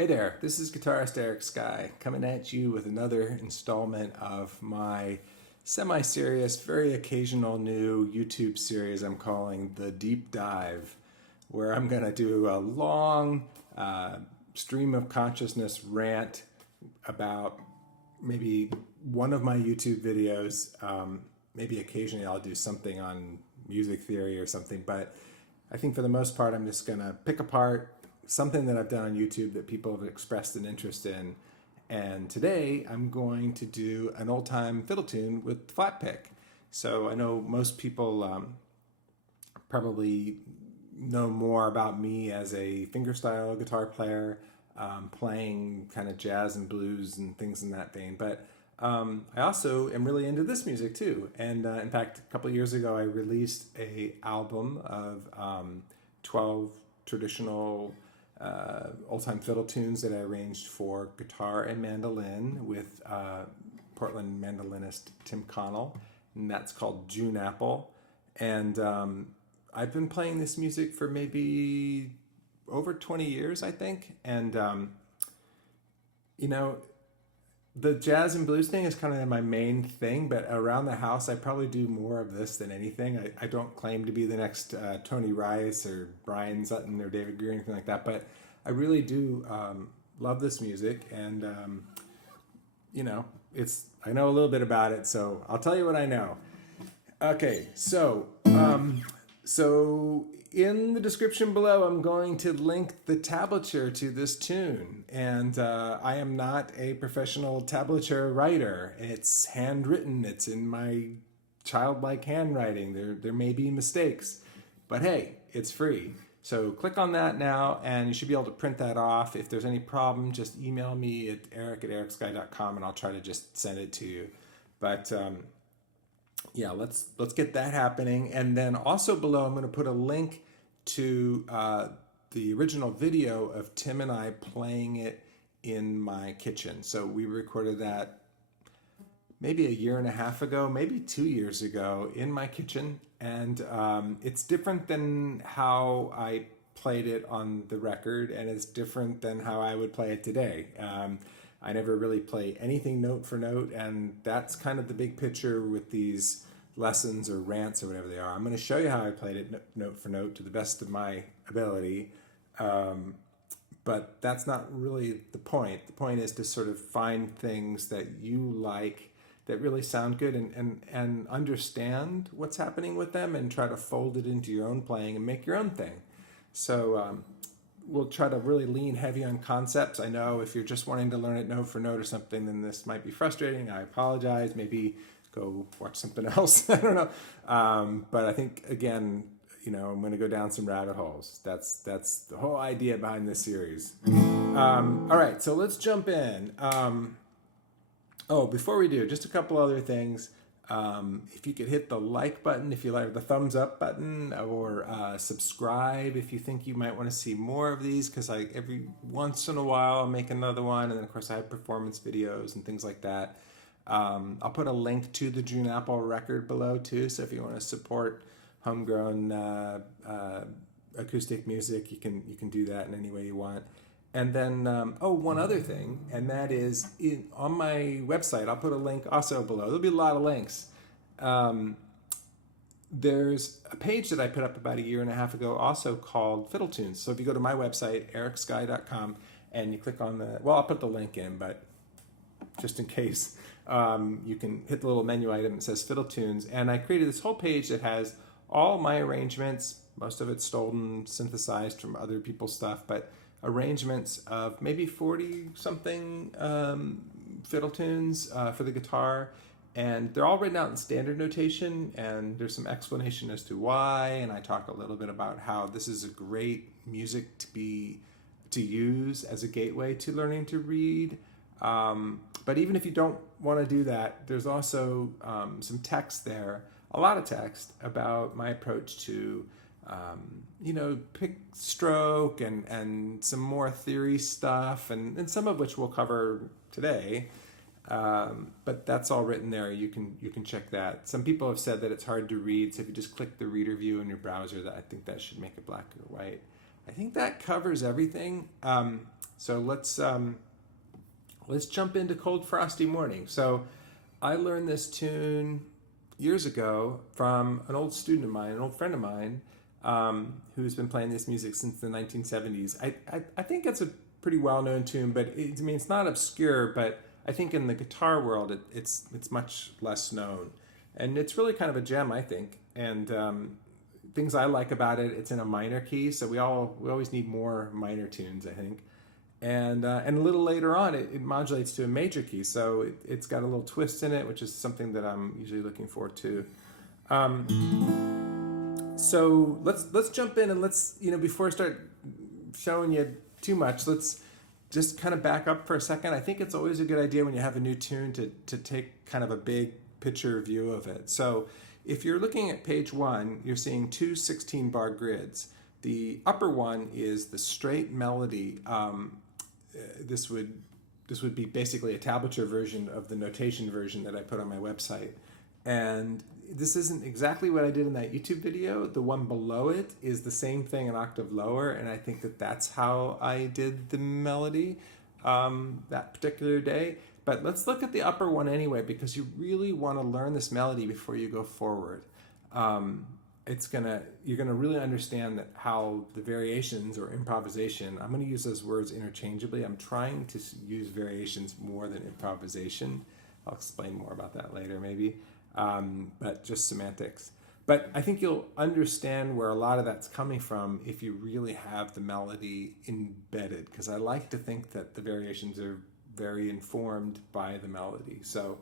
Hey there, this is guitarist Skye coming at you with another installment of my semi-serious, very occasional new YouTube series I'm calling The Deep Dive, where I'm going to do a long stream of consciousness rant about maybe one of my YouTube videos. Maybe occasionally I'll do something on music theory or something, but I think for the most part I'm just going to pick apart something that I've done on YouTube that people have expressed an interest in. And today I'm going to do an old-time fiddle tune with Flatpick. So I know most people probably know more about me as a fingerstyle guitar player, playing kind of jazz and blues and things in that vein. But I also am really into this music too. And in fact, a couple of years ago, I released an album of 12 traditional old-time fiddle tunes that I arranged for guitar and mandolin with Portland mandolinist Tim Connell, and that's called June Apple. And I've been playing this music for maybe over 20 years, I think. And you know, the jazz and blues thing is kind of my main thing, but around the house I probably do more of this than anything. I don't claim to be the next Tony Rice or Brian Sutton or David Greer or anything like that, but I really do love this music, and you know, I know a little bit about it, so I'll tell you what I know. Okay, so in the description below, I'm going to link the tablature to this tune. And I am not a professional tablature writer. It's handwritten. It's in my childlike handwriting. There may be mistakes, but hey, it's free. So click on that now, and you should be able to print that off. If there's any problem, just email me at eric@ericskye.com, and I'll try to just send it to you. But yeah, let's get that happening. And then also below, I'm going to put a link to the original video of Tim and I playing it in my kitchen. So we recorded that maybe a year and a half ago, maybe 2 years ago in my kitchen. And it's different than how I played it on the record, and it's different than how I would play it today. I never really play anything note for note, and that's kind of the big picture with these lessons or rants or whatever they are. I'm going to show you how I played it note for note to the best of my ability, but that's not really the point. The point is to sort of find things that you like that really sound good, and understand what's happening with them and try to fold it into your own playing and make your own thing. So we'll try to really lean heavy on concepts. I know if you're just wanting to learn it note for note or something, then this might be frustrating. I apologize. Maybe go watch something else. I don't know. But I think, again, you know, I'm going to go down some rabbit holes. That's the whole idea behind this series. All right, so let's jump in. Before we do, just a couple other things. If you could hit the like button if you like, the thumbs up button, or subscribe if you think you might want to see more of these, because every once in a while I'll make another one, and then of course I have performance videos and things like that. I'll put a link to the June Apple record below too, so if you want to support homegrown acoustic music, you can do that in any way you want. And then, one other thing, and that is on my website, I'll put a link also below. There'll be a lot of links. There's a page that I put up about a year and a half ago also called Fiddle Tunes. So if you go to my website, ericskye.com, and you click on I'll put the link in, but just in case, you can hit the little menu item that says Fiddle Tunes. And I created this whole page that has all my arrangements, most of it's stolen, synthesized from other people's stuff, but arrangements of maybe 40-something fiddle tunes for the guitar, and they're all written out in standard notation, and there's some explanation as to why, and I talk a little bit about how this is a great music to use as a gateway to learning to read. But even if you don't want to do that, there's also some text there, a lot of text about my approach to pick stroke and some more theory stuff, and some of which we'll cover today. But that's all written there. You can check that. Some people have said that it's hard to read, so if you just click the reader view in your browser, I think that should make it black or white. I think that covers everything. So let's jump into Cold Frosty Morning. So I learned this tune years ago from an old student of mine, an old friend of mine, who's been playing this music since the 1970s. I think it's a pretty well-known tune, but it's not obscure, but I think in the guitar world it's much less known. And it's really kind of a gem, I think. And things I like about it, it's in a minor key, so we always need more minor tunes, I think. And a little later on, it modulates to a major key, so it's got a little twist in it, which is something that I'm usually looking for too. So let's jump in and let's, before I start showing you too much, let's just kind of back up for a second. I think it's always a good idea when you have a new tune to take kind of a big picture view of it. So if you're looking at page 1, you're seeing two 16-bar grids. The upper one is the straight melody. This would be basically a tablature version of the notation version that I put on my website. And this isn't exactly what I did in that YouTube video. The one below it is the same thing, an octave lower, and I think that's how I did the melody that particular day. But let's look at the upper one anyway, because you really want to learn this melody before you go forward. You're gonna really understand how the variations or improvisation, I'm gonna use those words interchangeably. I'm trying to use variations more than improvisation. I'll explain more about that later maybe, but just semantics. But I think you'll understand where a lot of that's coming from if you really have the melody embedded, because I like to think that the variations are very informed by the melody. So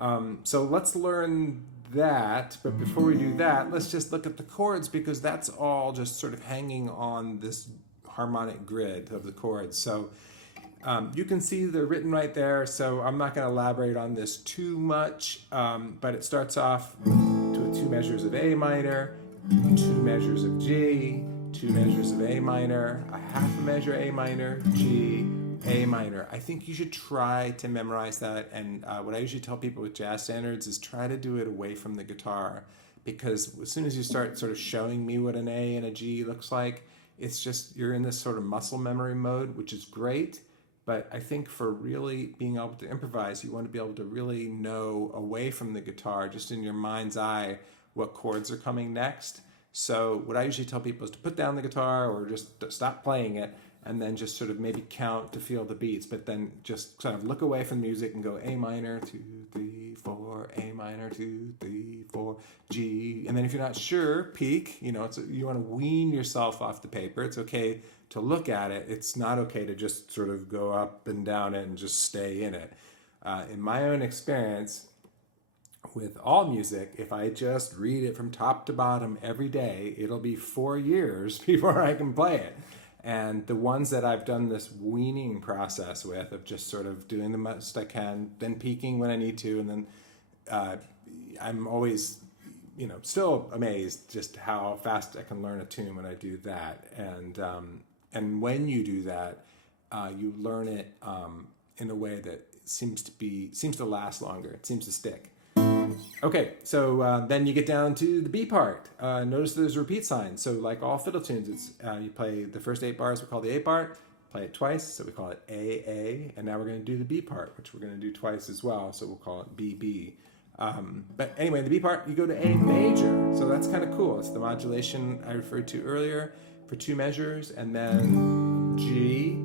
let's learn that, but before we do that, let's just look at the chords, because that's all just sort of hanging on this harmonic grid of the chords. So you can see they're written right there, so I'm not going to elaborate on this too much, but it starts off to 2 measures of A minor, 2 measures of G, 2 measures of A minor, a half a measure A minor, G, A minor. I think you should try to memorize that, and what I usually tell people with jazz standards is try to do it away from the guitar, because as soon as you start sort of showing me what an A and a G looks like, it's just you're in this sort of muscle memory mode, which is great, but I think for really being able to improvise, you want to be able to really know away from the guitar, just in your mind's eye, what chords are coming next. So what I usually tell people is to put down the guitar or just stop playing it, and then just sort of maybe count to feel the beats, but then just kind of look away from the music and go A minor, 2, 3, 4, A minor, 2, 3, 4, G. And then if you're not sure, peek, you want to wean yourself off the paper. It's okay to look at it. It's not okay to just sort of go up and down it and just stay in it. In my own experience, with all music, if I just read it from top to bottom every day, it'll be 4 years before I can play it. And the ones that I've done this weaning process with, of just sort of doing the most I can, then peaking when I need to, and then I'm always, still amazed just how fast I can learn a tune when I do that. And when you do that, you learn it in a way that seems to last longer. It seems to stick. Okay, so then you get down to the B part. Notice there's a repeat sign. So like all fiddle tunes, it's you play the first 8 bars, we call the A part, play it twice, so we call it AA, and now we're going to do the B part, which we're going to do twice as well, so we'll call it BB. But anyway, the B part, you go to A major, so that's kind of cool. It's the modulation I referred to earlier for 2 measures, and then G,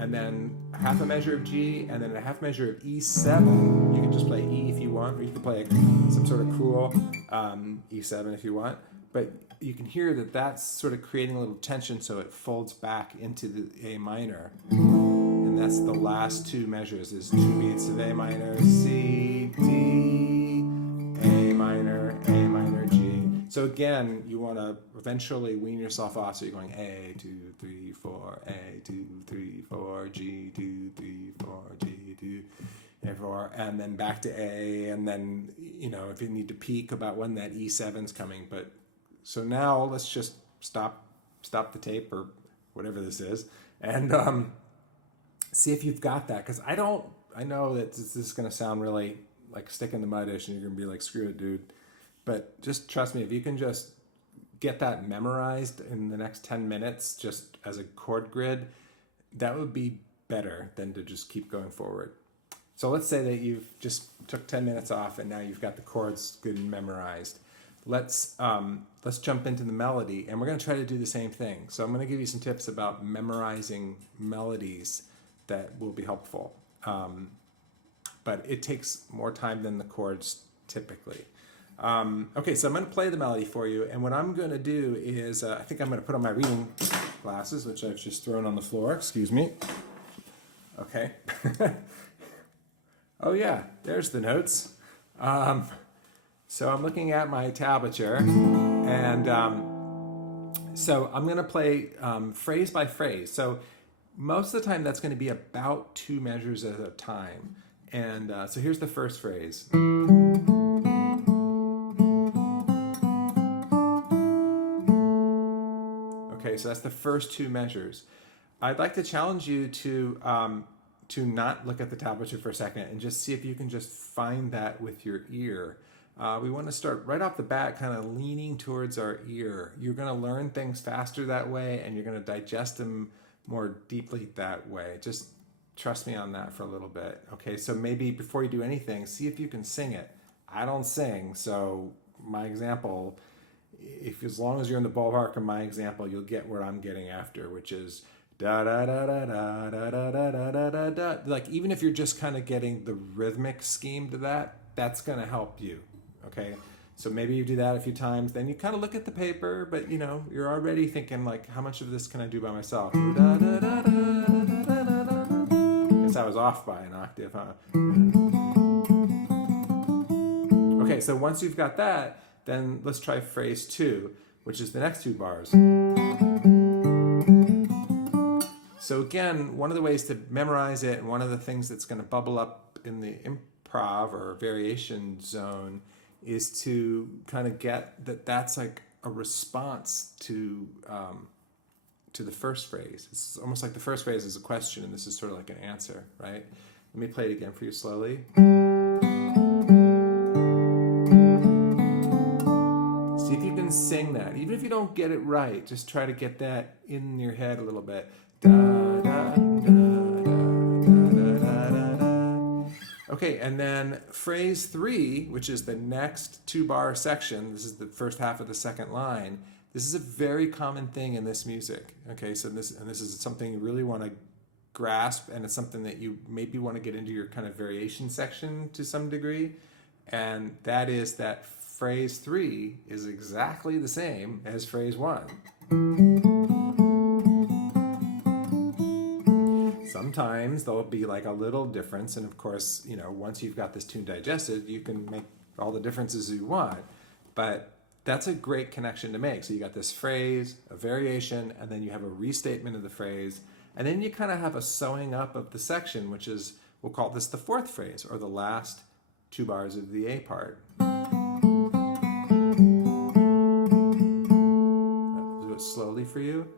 and then a half a measure of G, and then a half measure of E7. You can just play E if you want, or you can play some sort of cool E7 if you want. But you can hear that that's sort of creating a little tension, so it folds back into the A minor. And that's the last 2 measures, is 2 beats of A minor, C, D, A minor, G. So again, you want to eventually wean yourself off, so you're going A, 2, 3, 4, A, 2, 3, 4, G, 2, 3, 4, G, 2, 3, 4, and then back to A, and then, if you need to peak about when that E7's coming. But so now let's just stop the tape or whatever this is, and see if you've got that, because I know that this is going to sound really like stick in the mud-ish, and you're going to be like, screw it, dude. But just trust me, if you can just get that memorized in the next 10 minutes, just as a chord grid, that would be better than to just keep going forward. So let's say that you've just took 10 minutes off and now you've got the chords good and memorized. Let's jump into the melody, and we're going to try to do the same thing. So I'm going to give you some tips about memorizing melodies that will be helpful. But it takes more time than the chords typically. Okay, so I'm going to play the melody for you, and what I'm going to do is, I think I'm going to put on my reading glasses, which I've just thrown on the floor. Excuse me. Okay. Oh yeah, there's the notes. So I'm looking at my tablature, and so I'm going to play phrase by phrase. So most of the time that's going to be about 2 measures at a time. And so here's the first phrase. Okay, so that's the first 2 measures. I'd like to challenge you to not look at the tablature for a second and just see if you can just find that with your ear. We want to start right off the bat kind of leaning towards our ear. You're going to learn things faster that way, and you're going to digest them more deeply that way. Just trust me on that for a little bit. Okay, so maybe before you do anything, see if you can sing it. I don't sing, so my example, as long as you're in the ballpark of my example, you'll get what I'm getting after, which is da da da da da da da da da da da. Like, even if you're just kind of getting the rhythmic scheme to that, that's going to help you. Okay, so maybe you do that a few times, then you kind of look at the paper, but you're already thinking like, how much of this can I do by myself? Da, da, da, da, da, da, da. Guess I was off by an octave, huh? Okay, so once you've got that, then let's try phrase 2, which is the next 2 bars. So again, one of the ways to memorize it, and one of the things that's going to bubble up in the improv or variation zone, is to kind of get that's like a response to the first phrase. It's almost like the first phrase is a question, and this is sort of like an answer, right? Let me play it again for you slowly. See if you can sing that. Even if you don't get it right, just try to get that in your head a little bit. Da, da, da. Okay, and then phrase 3, which is the next 2-bar section, this is the first half of the second line. This is a very common thing in this music. Okay, so this is something you really want to grasp, and it's something that you maybe want to get into your kind of variation section to some degree. And that is that phrase 3 is exactly the same as phrase 1. Sometimes there'll be like a little difference, and of course, once you've got this tune digested, you can make all the differences you want. But that's a great connection to make. So you got this phrase, a variation, and then you have a restatement of the phrase, and then you kind of have a sewing up of the section, which is, we'll call this the 4th phrase, or the last 2 bars of the A part. I'll do it slowly for you.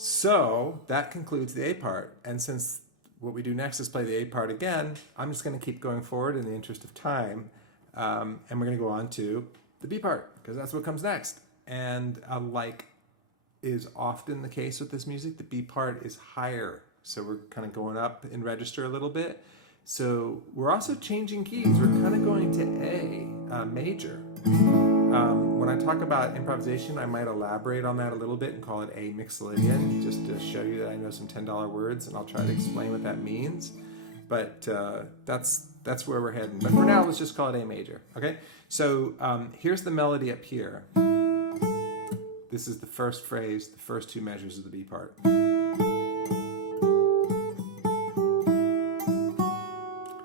So that concludes the A part, and since what we do next is play the A part again, I'm just going to keep going forward in the interest of time, and we're going to go on to the B part, because that's what comes next. And like is often the case with this music, the B part is higher, so we're kind of going up in register a little bit. So we're also changing keys. We're kind of going to A major. When I talk about improvisation, I might elaborate on that a little bit and call it A mixolydian, just to show you that I know some $10 words, and I'll try to explain what that means. But that's where we're heading. But for now, let's just call it A major. Okay. So here's the melody up here. This is the first phrase, the first 2 measures of the B part.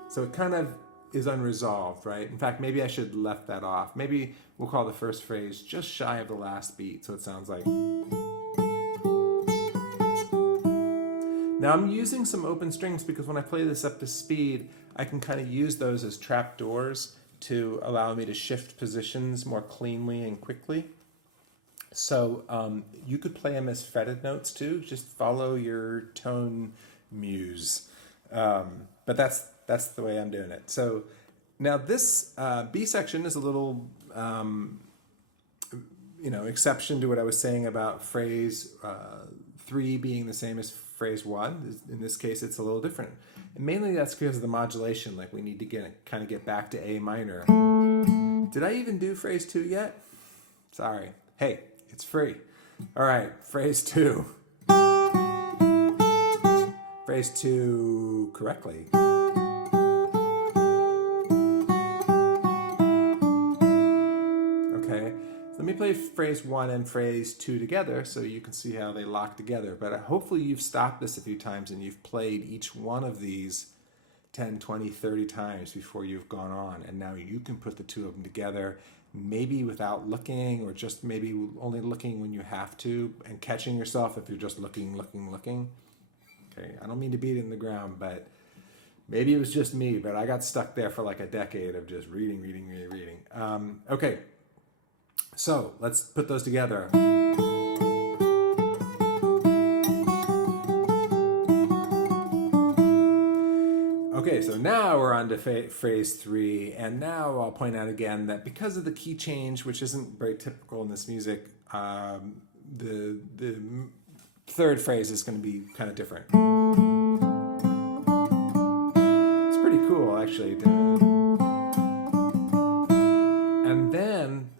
So it kind of is unresolved, right? In fact, maybe I should have left that off. Maybe we'll call the first phrase just shy of the last beat, so it sounds like. Now I'm using some open strings because when I play this up to speed, I can kind of use those as trap doors to allow me to shift positions more cleanly and quickly. So you could play them as fretted notes too. Just follow your tone muse. But that's the way I'm doing it. So now this B section is a little exception to what I was saying about phrase 3 being the same as phrase 1. In this case, it's a little different. And mainly that's because of the modulation. Like we need to get back to A minor. Did I even do phrase 2 yet? Sorry. Hey, it's free. All right, phrase 2. Phrase 2 correctly. Okay, so let me play phrase 1 and phrase 2 together so you can see how they lock together. But hopefully you've stopped this a few times and you've played each one of these 10, 20, 30 times before you've gone on. And now you can put the two of them together, maybe without looking, or just maybe only looking when you have to, and catching yourself if you're just looking. Okay, I don't mean to beat it in the ground, but maybe it was just me, but I got stuck there for like a decade of just reading. Okay, so let's put those together. Okay, so now we're on to phrase 3, and now I'll point out again that because of the key change, which isn't very typical in this music, the third phrase is going to be kind of different. It's pretty cool, actually. And then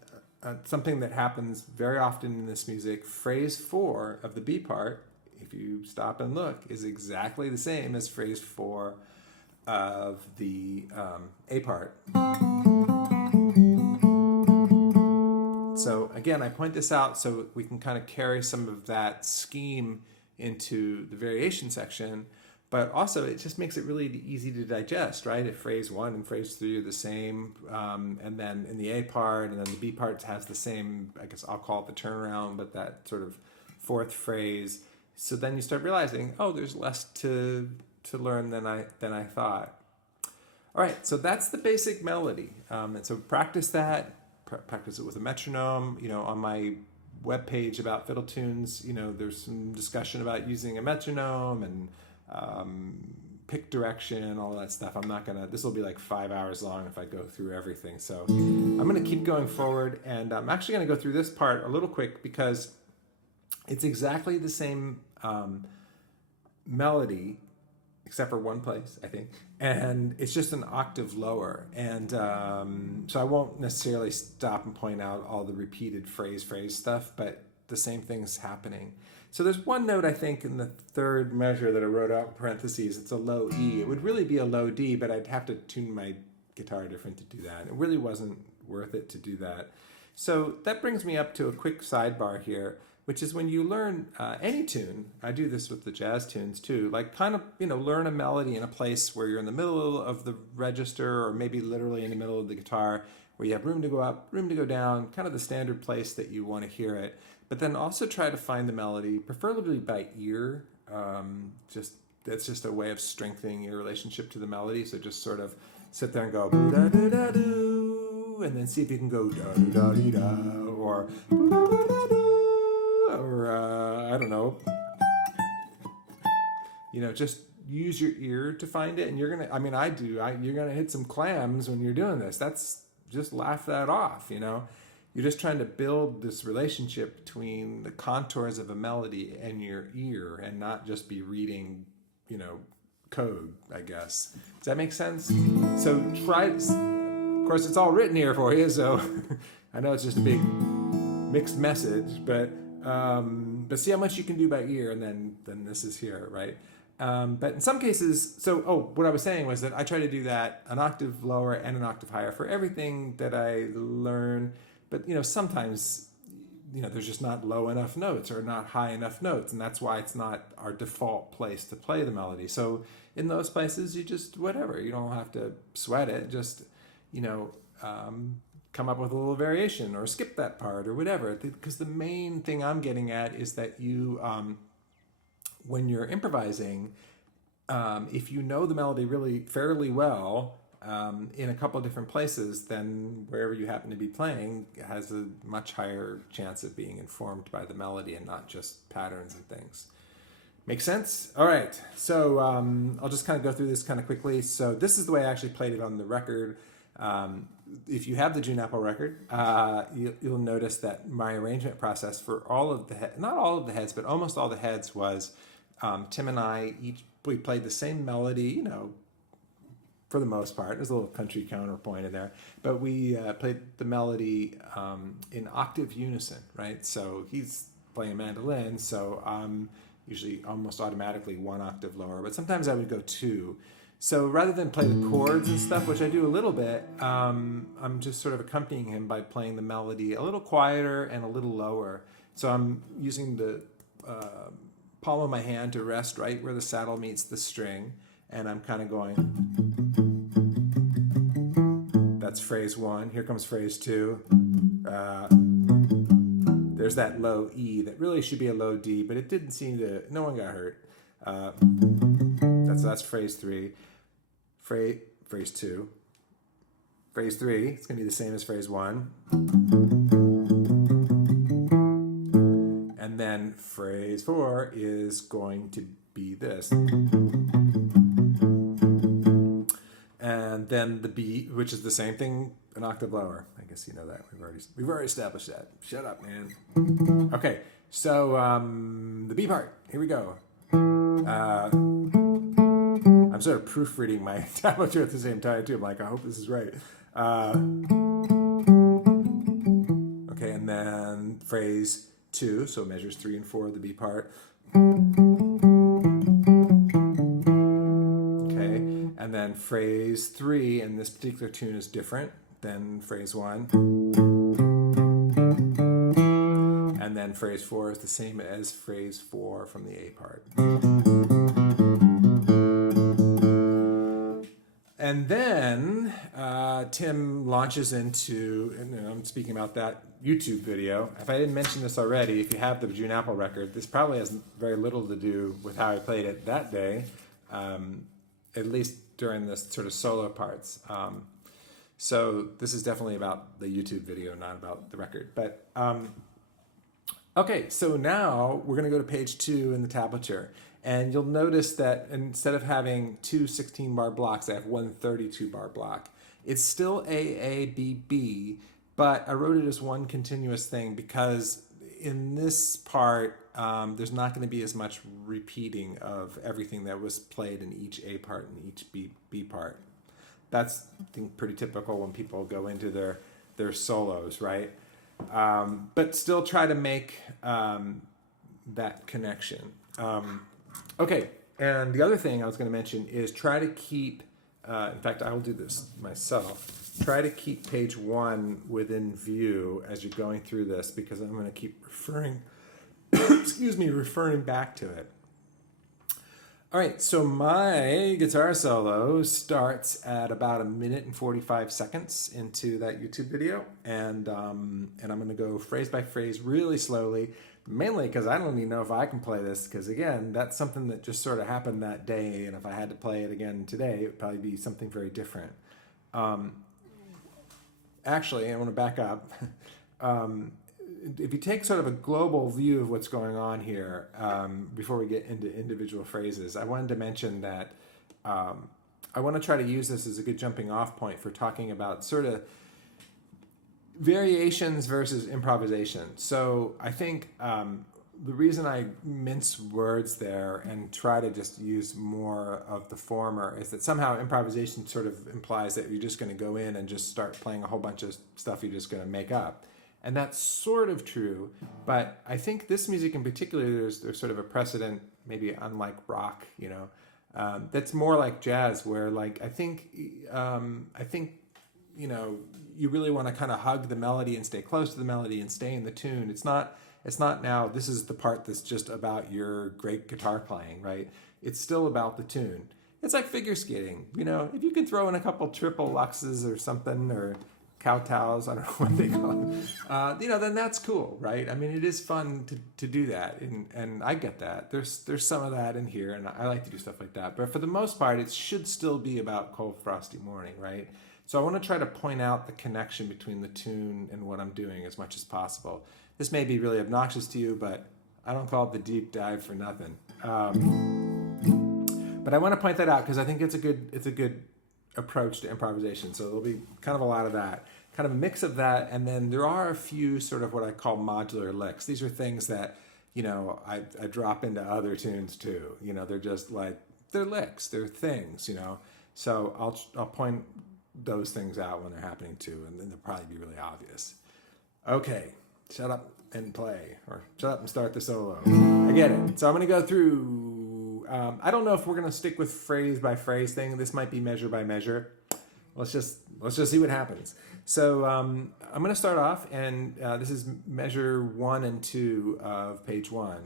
something that happens very often in this music, phrase 4 of the B part, if you stop and look, is exactly the same as phrase 4 of the A part. So again, I point this out so we can kind of carry some of that scheme into the variation section, but also it just makes it really easy to digest, right? If phrase 1 and phrase 3 are the same, and then in the A part, and then the B part has the same, I guess I'll call it the turnaround, but that sort of fourth phrase. So then you start realizing, oh, there's less to learn than I thought. All right, so that's the basic melody. And so practice that, practice it with a metronome. On my webpage about fiddle tunes, there's some discussion about using a metronome and pick direction, all that stuff. This will be like 5 hours long if I go through everything. So I'm gonna keep going forward, and I'm actually gonna go through this part a little quick because it's exactly the same melody, except for one place, I think. And it's just an octave lower. And so I won't necessarily stop and point out all the repeated phrase stuff, but the same thing's happening. So there's one note, I think, in the third measure that I wrote out in parentheses. It's a low E. It would really be a low D, but I'd have to tune my guitar different to do that. It really wasn't worth it to do that. So that brings me up to a quick sidebar here, which is when you learn any tune, I do this with the jazz tunes too, like kind of, learn a melody in a place where you're in the middle of the register, or maybe literally in the middle of the guitar, where you have room to go up, room to go down, kind of the standard place that you want to hear it. But then also try to find the melody, preferably by ear. That's just a way of strengthening your relationship to the melody. So just sort of sit there and go da-da-da-doo, and then see if you can go da-da-da-dee-da, or I don't know, just use your ear to find it. And you're gonna, you're gonna hit some clams when you're doing this. Just laugh that off. You're just trying to build this relationship between the contours of a melody and your ear, and not just be reading, code, I guess. Does that make sense? So try, of course, it's all written here for you, so I know it's just a big mixed message, but see how much you can do by ear, and then this is here, right? But in some cases, what I was saying was that I try to do that an octave lower and an octave higher for everything that I learn. But, sometimes, there's just not low enough notes or not high enough notes, and that's why it's not our default place to play the melody. So in those places, you just, whatever, you don't have to sweat it, just, come up with a little variation or skip that part or whatever. Because the main thing I'm getting at is that you, when you're improvising, if you know the melody really fairly well, in a couple of different places, then wherever you happen to be playing has a much higher chance of being informed by the melody and not just patterns and things. Make sense? All right, so I'll just kind of go through this kind of quickly. So this is the way I actually played it on the record. if you have the June Apple record, you'll notice that my arrangement process for all of the not all of the heads, but almost all the heads was Tim and I we played the same melody, for the most part. There's a little country counterpoint in there, but we played the melody in octave unison, right? So he's playing a mandolin, so I'm usually almost automatically one octave lower, but sometimes I would go two. So rather than play the chords and stuff, which I do a little bit, I'm just sort of accompanying him by playing the melody a little quieter and a little lower. So I'm using the palm of my hand to rest right where the saddle meets the string, and I'm kind of going. That's phrase one. Here comes phrase two. There's that low E that really should be a low D, but it didn't seem to. No one got hurt. That's phrase three. Phrase two. Phrase three. It's going to be the same as phrase one. And then phrase four is going to be this. And then the B, which is the same thing, an octave lower. I guess you know that. We've already established that. Shut up, man. Okay, so the B part. Here we go. I'm sort of proofreading my tablature at the same time too. I'm like, I hope this is right. Okay, and then phrase two, so measures 3 and 4 of the B part. Okay, and then phrase 3, and this particular tune is different than phrase 1. And then phrase 4 is the same as phrase 4 from the A part. And then Tim launches into, and I'm speaking about that YouTube video. If I didn't mention this already, if you have the June Apple record, this probably has very little to do with how I played it that day, at least during this sort of solo parts. So this is definitely about the YouTube video, not about the record. But okay, so now we're going to go to page 2 in the tablature. And you'll notice that instead of having two 16-bar blocks, I have one 32-bar block. It's still A, A, B, B, but I wrote it as one continuous thing because in this part, there's not going to be as much repeating of everything that was played in each A part and each B part. That's, I think, pretty typical when people go into their solos, right? But still try to make that connection. Okay, and the other thing I was going to mention is try to keep, in fact, I will do this myself, try to keep page 1 within view as you're going through this because I'm going to keep referring, referring back to it. All right, so my guitar solo starts at about 1 minute and 45 seconds into that YouTube video, and I'm going to go phrase by phrase really slowly, mainly because I don't even know if I can play this, because again, that's something that just sort of happened that day, and if I had to play it again today, it would probably be something very different. Actually, I want to back up. If you take sort of a global view of what's going on here, before we get into individual phrases, I wanted to mention that I want to try to use this as a good jumping off point for talking about sort of variations versus improvisation. So I think the reason I mince words there and try to just use more of the former is that somehow improvisation sort of implies that you're just going to go in and just start playing a whole bunch of stuff you're just going to make up. And that's sort of true, but I think this music in particular, there's sort of a precedent, maybe unlike rock, that's more like jazz, where like I think you really want to kind of hug the melody and stay close to the melody and stay in the tune. It's not now, this is the part that's just about your great guitar playing, right? It's still about the tune. It's like figure skating, if you can throw in a couple triple luxes or something, or kowtows, I don't know what they call it, then that's cool, right? I mean, it is fun to do that, and I get that. There's some of that in here, and I like to do stuff like that. But for the most part, it should still be about Cold Frosty Morning, right? So I want to try to point out the connection between the tune and what I'm doing as much as possible. This may be really obnoxious to you, but I don't call it the deep dive for nothing. But I want to point that out because I think it's a good approach to improvisation. So there'll be kind of a lot of that, kind of a mix of that. And then there are a few sort of what I call modular licks. These are things that, you know, I drop into other tunes too. You know, they're just like, they're licks, they're things, you know. So I'll point those things out when they're happening too, and then they'll probably be really obvious. Okay, shut up and play, or shut up and start the solo. I get it. So I'm gonna go through, I don't know if we're gonna stick with phrase by phrase thing. This might be measure by measure. Let's just see what happens. So I'm gonna start off, and this is measure 1 and 2 of page 1.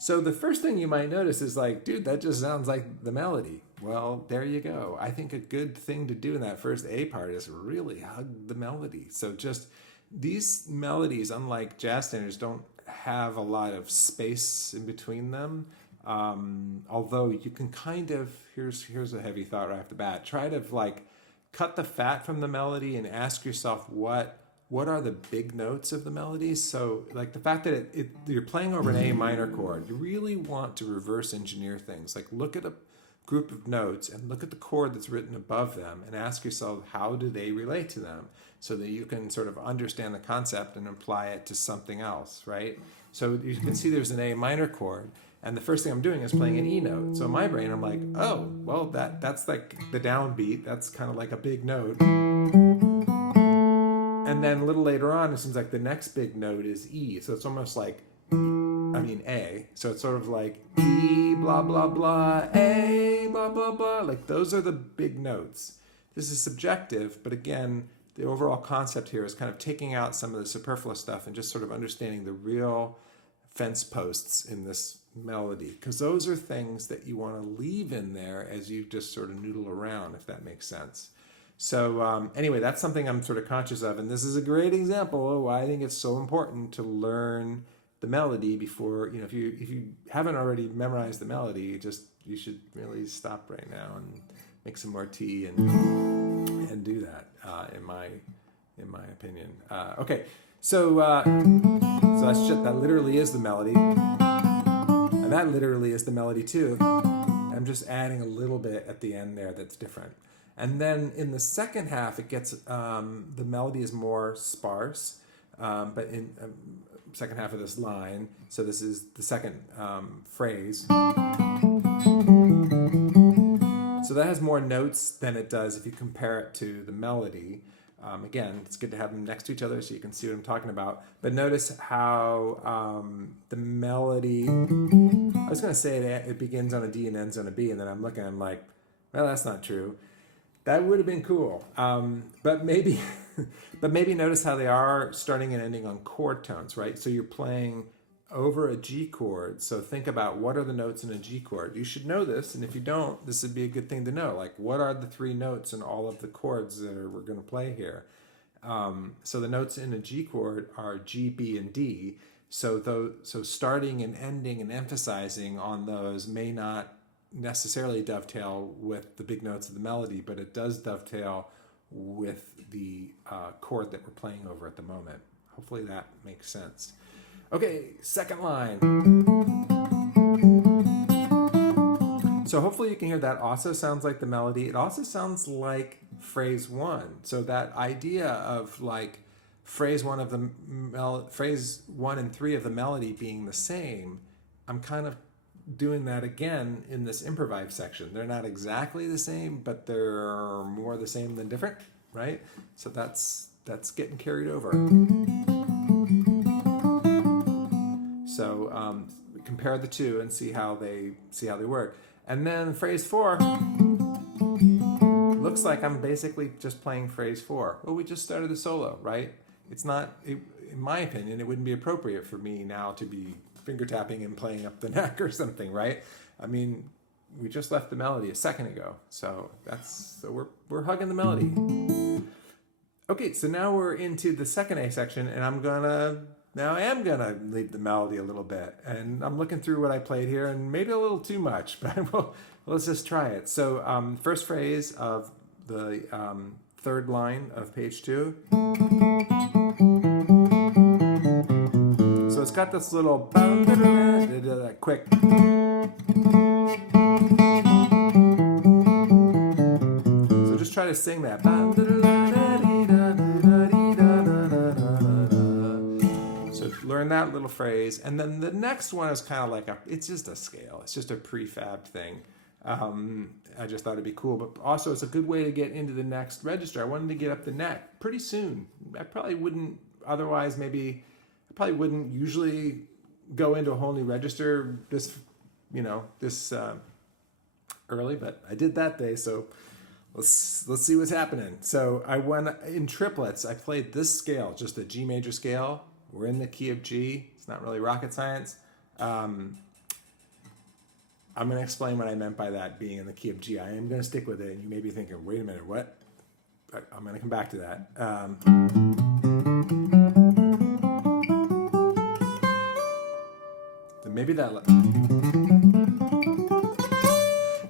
So the first thing you might notice is like, dude, that just sounds like the melody. Well, there you go. I think a good thing to do in that first A part is really hug the melody. So just these melodies, unlike jazz standards, don't have a lot of space in between them. Although you can kind of, here's a heavy thought right off the bat, try to like cut the fat from the melody and ask yourself what are the big notes of the melodies. So like the fact that you're playing over an A minor chord, you really want to reverse engineer things. Like look at a group of notes and look at the chord that's written above them and ask yourself, how do they relate to them? So that you can sort of understand the concept and apply it to something else, right? So you can see there's an A minor chord, and the first thing I'm doing is playing an E note. So in my brain, I'm like, oh, well, that's like the downbeat. That's kind of like a big note. And then a little later on, it seems like the next big note is E. So it's almost like, A. So it's sort of like E, blah, blah, blah, A, blah, blah, blah. Like those are the big notes. This is subjective, but again, the overall concept here is kind of taking out some of the superfluous stuff and just sort of understanding the real fence posts in this melody. Because those are things that you want to leave in there as you just sort of noodle around, if that makes sense. So anyway, that's something I'm sort of conscious of, and this is a great example of why I think it's so important to learn the melody before, you know, if you haven't already memorized the melody, you should really stop right now and make some more tea and do that, in my opinion. Okay, so that literally is the melody, and that literally is the melody too. I'm just adding a little bit at the end there that's different. And then in the second half, it gets, the melody is more sparse, but in second half of this line, so this is the second phrase. So that has more notes than it does if you compare it to the melody. Again, it's good to have them next to each other so you can see what I'm talking about. But notice how the melody, I was going to say that it begins on a D and ends on a B, and then I'm looking, I'm like, well, that's not true. That would have been cool, but maybe notice how they are starting and ending on chord tones, right? So you're playing over a G chord, so think about what are the notes in a G chord. You should know this, and if you don't, this would be a good thing to know. Like, what are the 3 notes in all of the chords that we're going to play here? So the notes in a G chord are G, B, and D. So starting and ending and emphasizing on those may not necessarily dovetail with the big notes of the melody, but it does dovetail with the chord that we're playing over at the moment. Hopefully that makes sense. Okay, second line. So hopefully you can hear that also sounds like the melody. It also sounds like phrase 1. So that idea of like phrase 1 of the phrase 1 and 3 of the melody being the same, I'm kind of doing that again in this improvise section. They're not exactly the same, but they're more the same than different, right? So that's getting carried over. So compare the two and see how they work. And then phrase 4 looks like I'm basically just playing phrase 4. Well, we just started the solo, right? It's not, in my opinion, it wouldn't be appropriate for me now to be finger tapping and playing up the neck or something, right? I mean, we just left the melody a second ago, so we're hugging the melody. Okay, so now we're into the second A section, and I am gonna leave the melody a little bit, and I'm looking through what I played here, and maybe a little too much, but let's just try it. So first phrase of the third line of page 2. So it's got this little quick So just try to sing that. So learn that little phrase, and then the next one is kind of like it's just a scale. It's just a prefab thing. I just thought it'd be cool, but also it's a good way to get into the next register. I wanted to get up the neck pretty soon. I probably wouldn't otherwise. Maybe I probably wouldn't usually go into a whole new register this early, but I did that day. So let's see what's happening. So I went in triplets. I played this scale, just a G major scale. We're in the key of G. It's not really rocket science. I'm going to explain what I meant by that being in the key of G. I am going to stick with it, and you may be thinking, wait a minute, what? But I'm going to come back to that. So maybe that...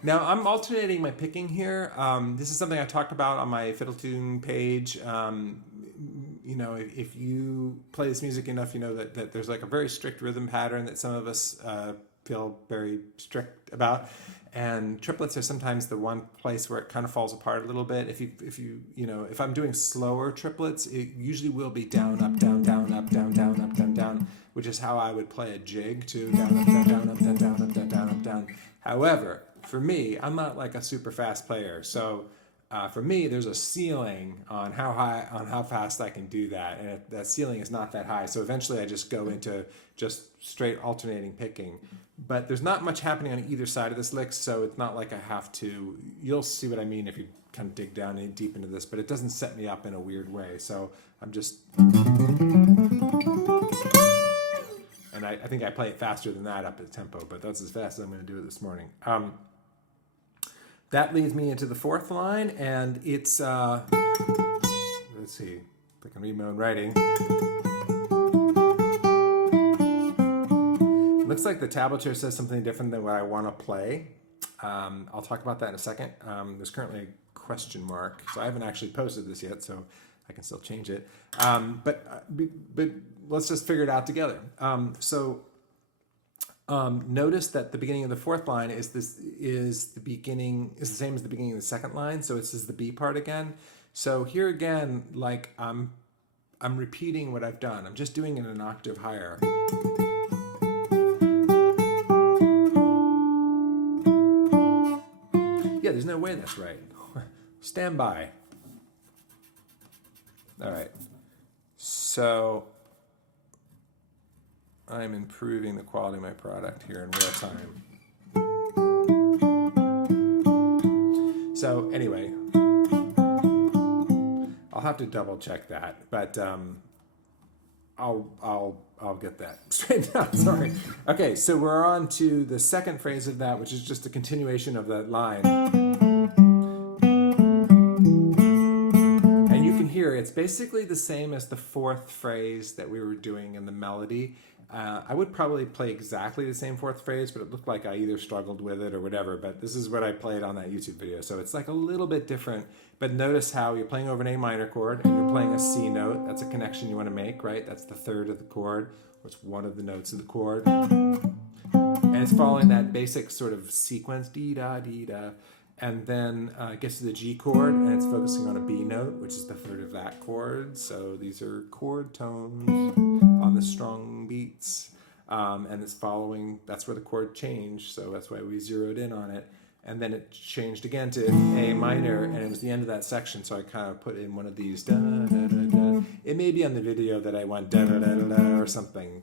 Now, I'm alternating my picking here. This is something I talked about on my Fiddle Tune page. You know, if you play this music enough, you know that there's like a very strict rhythm pattern that some of us feel very strict about, and triplets are sometimes the one place where it kind of falls apart a little bit. If I'm doing slower triplets, it usually will be down, up, down, down, up, down, down, up, down, down, which is how I would play a jig too, down, up, down, down, up, down, down, up, down, down, up, down. However, for me, I'm not like a super fast player, so for me, there's a ceiling on how fast I can do that, and that ceiling is not that high. So eventually, I just go into just straight alternating picking. But there's not much happening on either side of this lick, so it's not like I have to. You'll see what I mean if you kind of dig down deep into this, but it doesn't set me up in a weird way. So I'm just, and I think I play it faster than that up at tempo, but that's as fast as I'm going to do it this morning. That leads me into the fourth line, and it's, let's see, if I can read my own writing. It looks like the tablature says something different than what I want to play. I'll talk about that in a second. There's currently a question mark, so I haven't actually posted this yet, so I can still change it. But let's just figure it out together. Notice that the beginning of the fourth line is the same as the beginning of the second line, so this is the B part again. So here again, like I'm repeating what I've done. I'm just doing it an octave higher. Yeah, there's no way that's right. Stand by. All right. So I'm improving the quality of my product here in real time. So anyway, I'll have to double check that, but I'll get that straightened out. Sorry. Okay, so we're on to the second phrase of that, which is just a continuation of that line. And you can hear it's basically the same as the fourth phrase that we were doing in the melody. I would probably play exactly the same fourth phrase, but it looked like I either struggled with it or whatever, but this is what I played on that YouTube video. So it's like a little bit different, but notice how you're playing over an A minor chord and you're playing a C note. That's a connection you want to make, right? That's the third of the chord, or it's one of the notes of the chord. And it's following that basic sort of sequence, dee-da, dee-da. And then it gets to the G chord, and it's focusing on a B note, which is the third of that chord. So these are chord tones on the strung beats. And it's following, that's where the chord changed, so that's why we zeroed in on it. And then it changed again to A minor, and it was the end of that section, so I kind of put in one of these da da da da. It may be on the video that I went da da da da, da or something.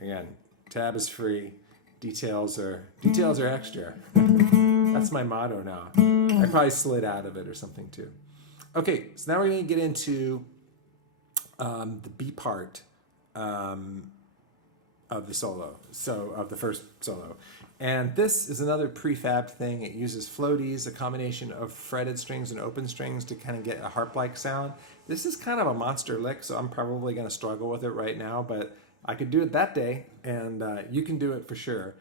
Again, tab is free. Details are extra. That's my motto now. I probably slid out of it or something too. Okay, so now we're going to get into the B part of the solo, so of the first solo. And this is another prefab thing. It uses floaties, a combination of fretted strings and open strings to kind of get a harp-like sound. This is kind of a monster lick, so I'm probably going to struggle with it right now, but I could do it that day, and you can do it for sure.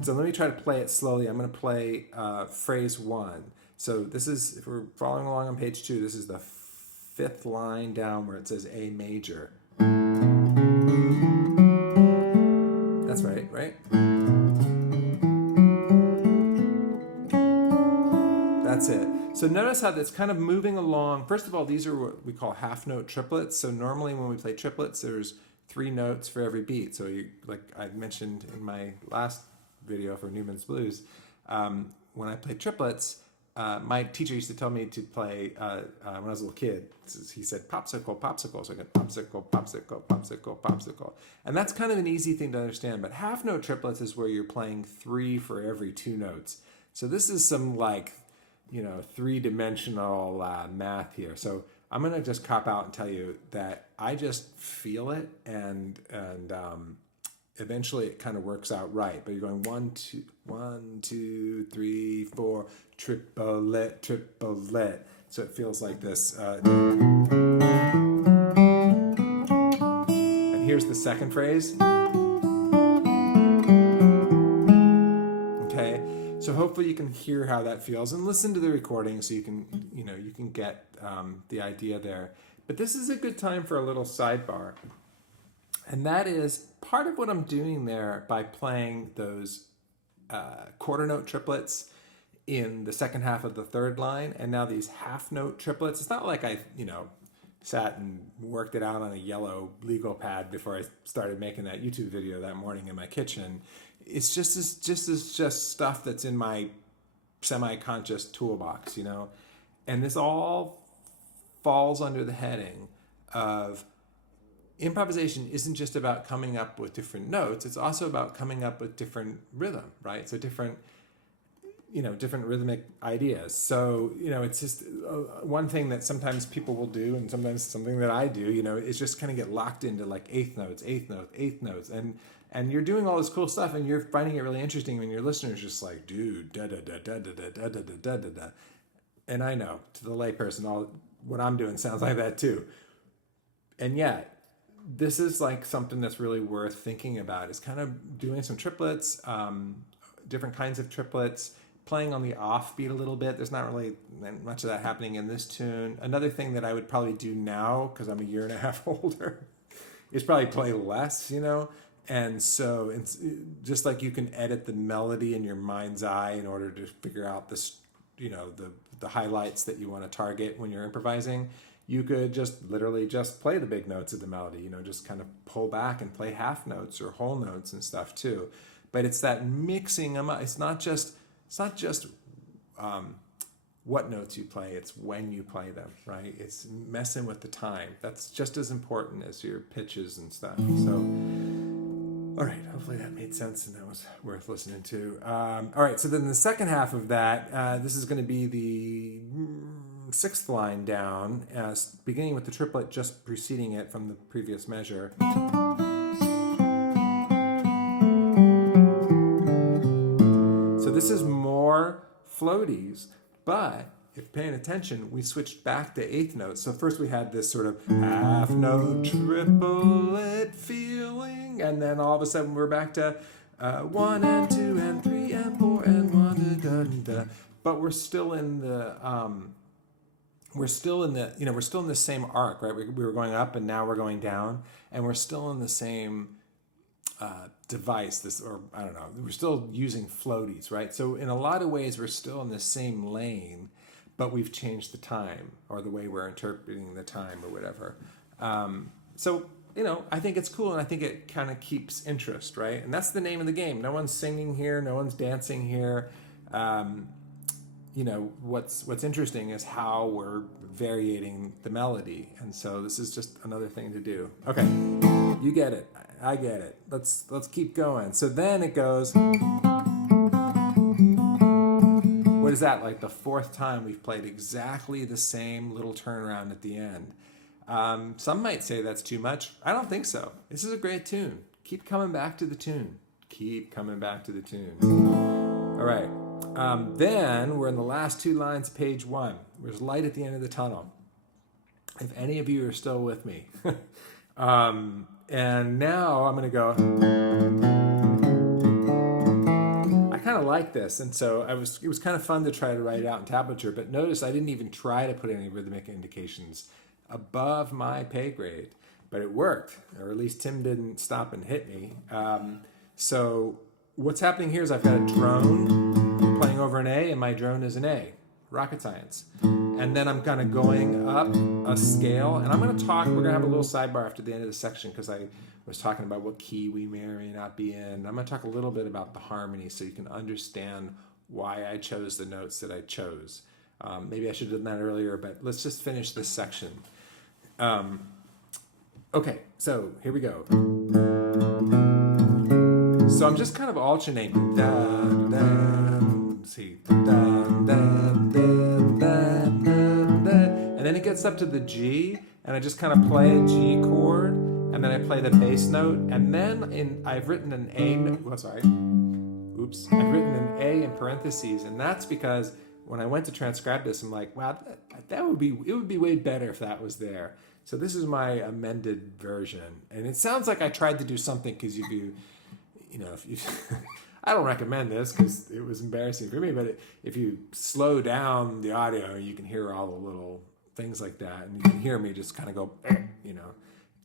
So let me try to play it slowly. I'm going to play phrase 1. So this is, if we're following along on page 2, this is the 5th line down where it says A major. That's right? That's it. So notice how that's kind of moving along. First of all, these are what we call half note triplets. So normally when we play triplets, there's 3 notes for every beat. So you, like I mentioned in my last video for Newman's Blues, when I play triplets, my teacher used to tell me to play, when I was a little kid, he said popsicle, popsicle. So I got popsicle, popsicle, popsicle, popsicle. And that's kind of an easy thing to understand. But half note triplets is where you're playing 3 for every 2 notes. So this is some like, 3-dimensional math here. So I'm going to just cop out and tell you that I just feel it, and eventually it kind of works out right. But you're going 1, 2, 3, 4, triplet, triplet. So it feels like this. And here's the second phrase. Okay. So hopefully you can hear how that feels, and listen to the recording so you can, you can get the idea there. But this is a good time for a little sidebar. And that is part of what I'm doing there by playing those quarter note triplets in the second half of the third line, and now these half note triplets. It's not like I, sat and worked it out on a yellow legal pad before I started making that YouTube video that morning in my kitchen. It's just stuff that's in my semi-conscious toolbox, and this all falls under the heading of improvisation. Isn't just about coming up with different notes, it's also about coming up with different rhythm, right? So different rhythmic ideas. So, it's just one thing that sometimes people will do, and sometimes something that I do, is just kind of get locked into like eighth notes, and you're doing all this cool stuff, and you're finding it really interesting when your listener's just like, dude, da da da da da da da da da da da. And I know, to the layperson, all what I'm doing sounds like that too. And yet, this is like something that's really worth thinking about. Is kind of doing some triplets, different kinds of triplets, playing on the offbeat a little bit. There's not really much of that happening in this tune. Another thing that I would probably do now, because I'm a year and a half older, is probably play less, And so it's just like you can edit the melody in your mind's eye in order to figure out this, the highlights that you want to target when you're improvising. You could just literally just play the big notes of the melody, just kind of pull back and play half notes or whole notes and stuff too. But it's that mixing them up. It's not just what notes you play, it's when you play them, right? It's messing with the time. That's just as important as your pitches and stuff. So, all right, hopefully that made sense and that was worth listening to. All right, so then the second half of that, this is going to be the 6th line down, beginning with the triplet just preceding it from the previous measure. So this is more floaties, but if paying attention, we switched back to 8th notes. So first we had this sort of half note triplet feeling, and then all of a sudden we're back to 1 and 2 and 3 and 4 and 1 da, da, da. But we're still in the we're still in the same arc, right? We were going up and now we're going down, and we're still in the same device, we're still using floaties, right? So in a lot of ways, we're still in the same lane, but we've changed the time or the way we're interpreting the time or whatever. So, I think it's cool, and I think it kind of keeps interest, right? And that's the name of the game. No one's singing here. No one's dancing here. What's interesting is how we're varying the melody. And so this is just another thing to do. Okay, you get it. I get it. Let's keep going. So then it goes, what is that, like the 4th time we've played exactly the same little turnaround at the end. Some might say that's too much. I don't think so. This is a great tune. Keep coming back to the tune. Keep coming back to the tune. All right. Then we're in the last 2 lines of page 1. There's light at the end of the tunnel. If any of you are still with me. And now I'm going to go. I kind of like this, and so it was kind of fun to try to write it out in tablature, but notice I didn't even try to put any rhythmic indications above my pay grade, but it worked, or at least Tim didn't stop and hit me. So what's happening here is I've got a drone playing over an A, and my drone is an A. Rocket science. And then I'm kind of going up a scale, and I'm going to talk, we're going to have a little sidebar after the end of the section because I was talking about what key we may or may not be in. I'm going to talk a little bit about the harmony so you can understand why I chose the notes that I chose. Maybe I should have done that earlier, but let's just finish this section. Okay, so here we go. So I'm just kind of alternating. Let's see. And then it gets up to the G, and I just kind of play a G chord, and then I play the bass note, and then I've written an A. I've written an A in parentheses, and that's because when I went to transcribe this, I'm like, wow, it would be way better if that was there. So this is my amended version, and it sounds like I tried to do something because if you I don't recommend this because it was embarrassing for me, but if you slow down the audio, you can hear all the little things like that, and you can hear me just kind of go,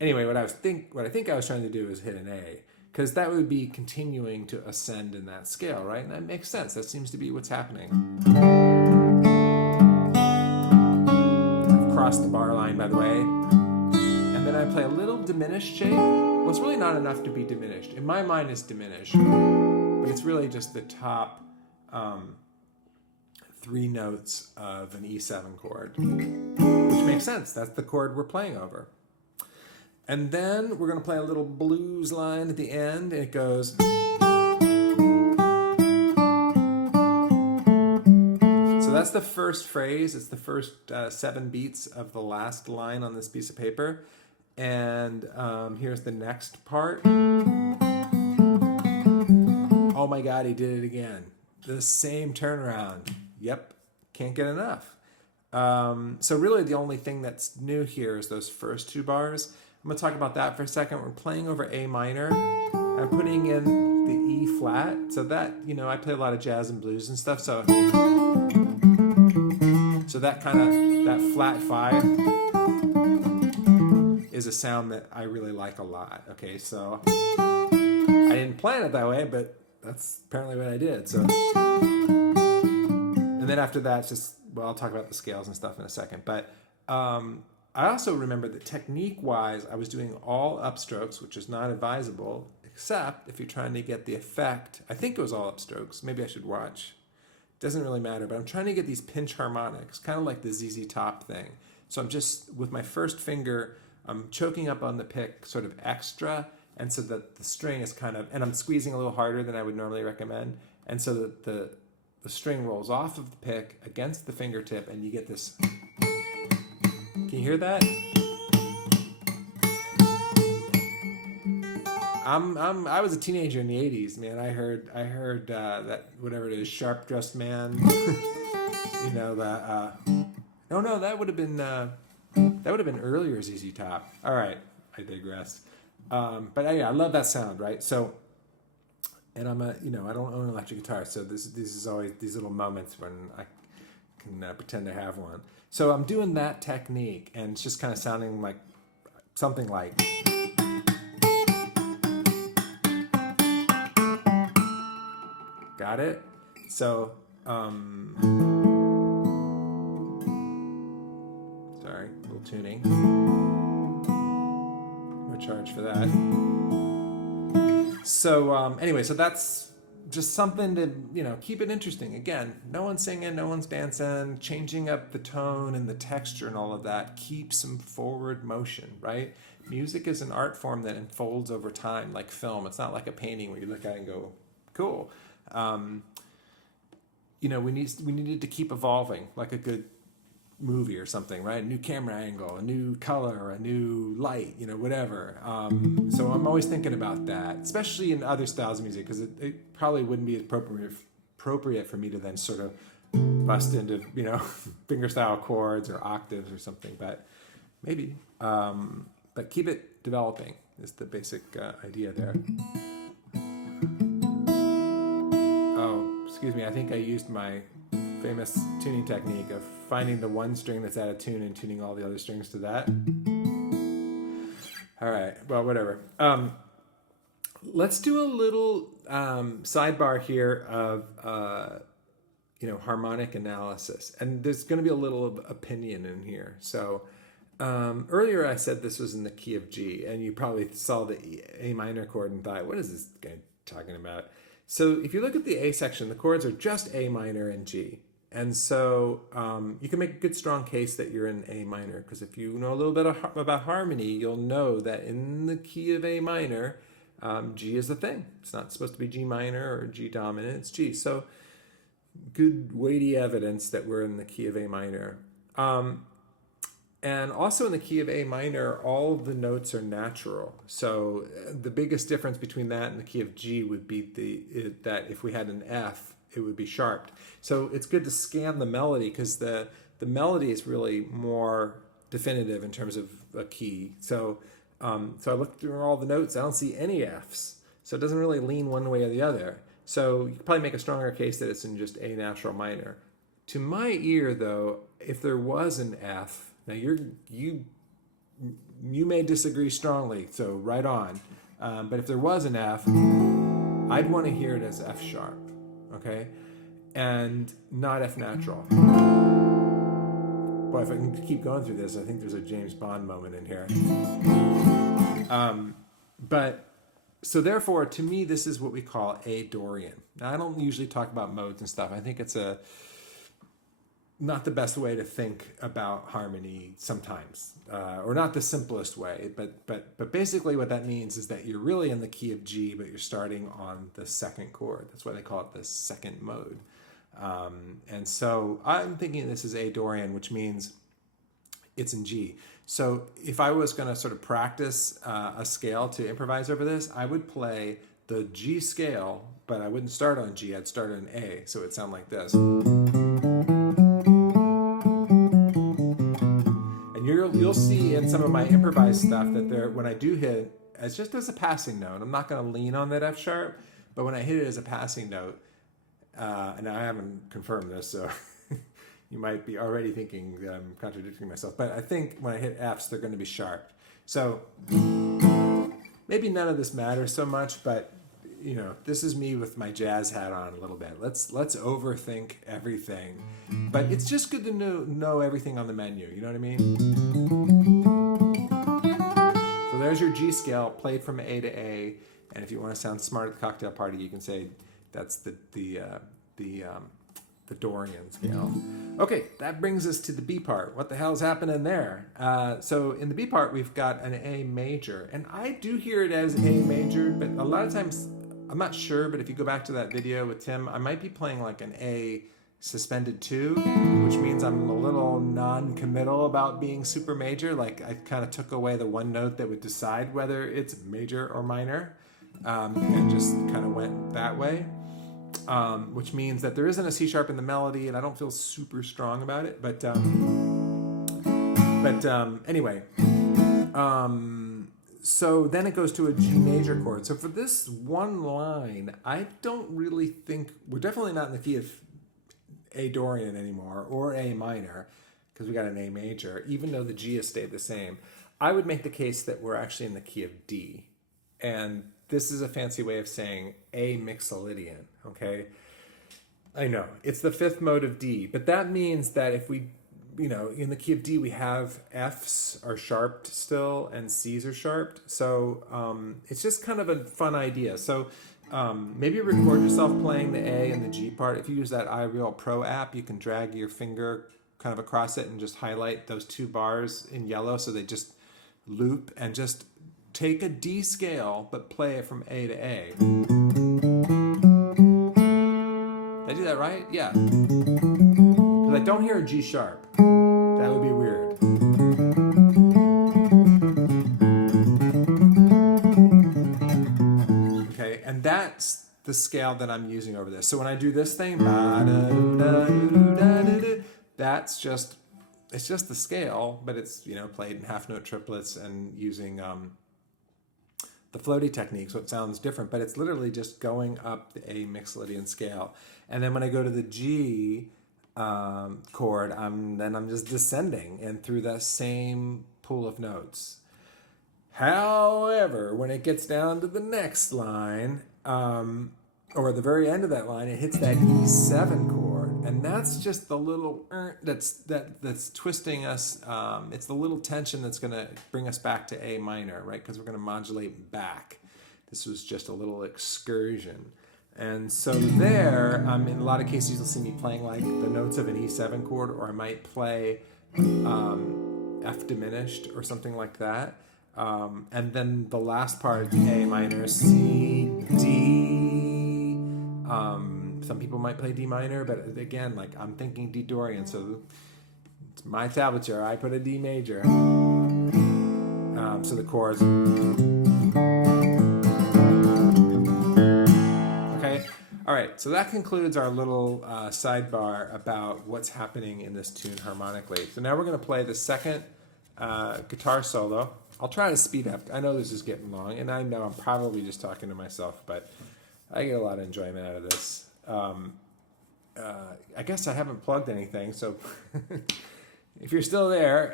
Anyway, what I think I was trying to do is hit an A, because that would be continuing to ascend in that scale, right? And that makes sense. That seems to be what's happening. I've crossed the bar line, by the way. And then I play a little diminished shape. Well, it's really not enough to be diminished. In my mind, it's diminished. But it's really just the top 3 notes of an E7 chord, which makes sense. That's the chord we're playing over. And then we're going to play a little blues line at the end, and it goes. So that's the first phrase. It's the first 7 beats of the last line on this piece of paper. And here's the next part. Oh my God, he did it again. The same turnaround. Yep, can't get enough. So really the only thing that's new here is those first 2 bars. I'm going to talk about that for a second. We're playing over A minor. I'm putting in the E flat. So that, I play a lot of jazz and blues and stuff. So that flat 5 is a sound that I really like a lot. Okay, so I didn't plan it that way, but that's apparently what I did. So, and then after that, it's just, I'll talk about the scales and stuff in a second. But I also remember that technique-wise, I was doing all upstrokes, which is not advisable, except if you're trying to get the effect. I think it was all upstrokes. Maybe I should watch. Doesn't really matter, but I'm trying to get these pinch harmonics, kind of like the ZZ Top thing. So I'm just, with my first finger, I'm choking up on the pick sort of extra, and so that the string is kind of, and I'm squeezing a little harder than I would normally recommend, and so that the string rolls off of the pick against the fingertip, and you get this. Can you hear that? I was a teenager in the 80s, man. I heard that whatever it is, Sharp Dressed Man. That would have been earlier ZZ Top. All right, I digress. But I love that sound, right? So, and I don't own an electric guitar, so this is always these little moments when I can pretend to have one. So I'm doing that technique, and it's just kind of sounding like something like. Got it? So, sorry, a little tuning. No charge for that. So, anyway, so that's just something to, keep it interesting. Again, no one's singing, no one's dancing, changing up the tone and the texture and all of that keeps some forward motion, right? Music is an art form that unfolds over time, like film. It's not like a painting where you look at it and go, cool. We needed to keep evolving, like a good movie or something, right? A new camera angle, a new color, a new light, whatever. So I'm always thinking about that, especially in other styles of music, because it probably wouldn't be appropriate for me to then sort of bust into, fingerstyle chords or octaves or something, but maybe. But keep it developing is the basic idea there. Excuse me, I think I used my famous tuning technique of finding the one string that's out of tune and tuning all the other strings to that. All right, well, whatever. Let's do a little sidebar here of harmonic analysis, and there's going to be a little of opinion in here. So earlier I said this was in the key of G, and you probably saw the A minor chord and thought, what is this guy talking about? So if you look at the A section, the chords are just A minor and G. And so you can make a good strong case that you're in A minor, because if you know a little bit about harmony, you'll know that in the key of A minor, G is the thing. It's not supposed to be G minor or G dominant, it's G. So good weighty evidence that we're in the key of A minor. And also in the key of A minor, all the notes are natural. So the biggest difference between that and the key of G would be that if we had an F, it would be sharped. So it's good to scan the melody, because the melody is really more definitive in terms of a key. So I looked through all the notes, I don't see any Fs. So it doesn't really lean one way or the other. So you could probably make a stronger case that it's in just A natural minor. To my ear, though, if there was an F, now you may disagree strongly, so right on. But if there was an F, I'd want to hear it as F sharp, okay? And not F natural. Boy, if I can keep going through this, I think there's a James Bond moment in here. So therefore, to me, this is what we call A Dorian. Now, I don't usually talk about modes and stuff. I think it's not the best way to think about harmony sometimes, or not the simplest way. But basically what that means is that you're really in the key of G, but you're starting on the second chord. That's why they call it the second mode. And so I'm thinking this is A Dorian, which means it's in G. So if I was going to sort of practice a scale to improvise over this, I would play the G scale, but I wouldn't start on G, I'd start on A. So it'd sound like this. And you'll see in some of my improvised stuff that when I do hit, it's just as a passing note. I'm not going to lean on that F sharp, but when I hit it as a passing note, and I haven't confirmed this, so you might be already thinking that I'm contradicting myself, but I think when I hit Fs, they're going to be sharp. So maybe none of this matters so much, but this is me with my jazz hat on a little bit. Let's overthink everything, but it's just good to know everything on the menu. You know what I mean? So there's your G scale played from A to A, and if you want to sound smart at the cocktail party, you can say that's the Dorian scale. Okay, that brings us to the B part. What the hell's happening there? So in the B part, we've got an A major, and I do hear it as A major, but a lot of times I'm not sure, but if you go back to that video with Tim, I might be playing like an A suspended 2, which means I'm a little non-committal about being super major. Like I kind of took away the one note that would decide whether it's major or minor, and just kind of went that way. Which means that there isn't a C sharp in the melody, and I don't feel super strong about it. But anyway, so then it goes to a G major chord. So for this one line, I don't really think we're definitely not in the key of A Dorian anymore, or A minor, because we got an A major, even though the G has stayed the same. I would make the case that we're actually in the key of D, and this is a fancy way of saying A mixolydian, okay? I know, it's the fifth mode of D, but that means that if we, in the key of D, we have Fs are sharped still and Cs are sharped. So it's just kind of a fun idea. So maybe record yourself playing the A and the G part. If you use that iReal Pro app, you can drag your finger kind of across it and just highlight those two bars in yellow so they just loop, and just take a D scale, but play it from A to A. Did I do that right? Yeah. Because I don't hear a G sharp. That would be weird. Okay, and that's the scale that I'm using over this. So when I do this thing, that's just, it's just the scale, but it's, played in half note triplets and using the floaty technique, so it sounds different, but it's literally just going up the A mixolydian scale. And then when I go to the G chord, I'm just descending and through that same pool of notes. However, when it gets down to the next line, or the very end of that line, it hits that E7 chord, and that's just the little that's twisting us. It's the little tension that's going to bring us back to A minor, right? Because we're going to modulate back. This was just a little excursion. And so there, in a lot of cases, you'll see me playing like the notes of an E7 chord, or I might play F diminished or something like that. And then the last part, A minor, C, D. Some people might play D minor, but again, like I'm thinking D Dorian, so it's my tablature. I put a D major. So the chords. Okay. All right. So that concludes our little sidebar about what's happening in this tune harmonically. So now we're going to play the second guitar solo. I'll try to speed up. I know this is getting long, and I know I'm probably just talking to myself, but I get a lot of enjoyment out of this. I guess I haven't plugged anything, so if you're still there,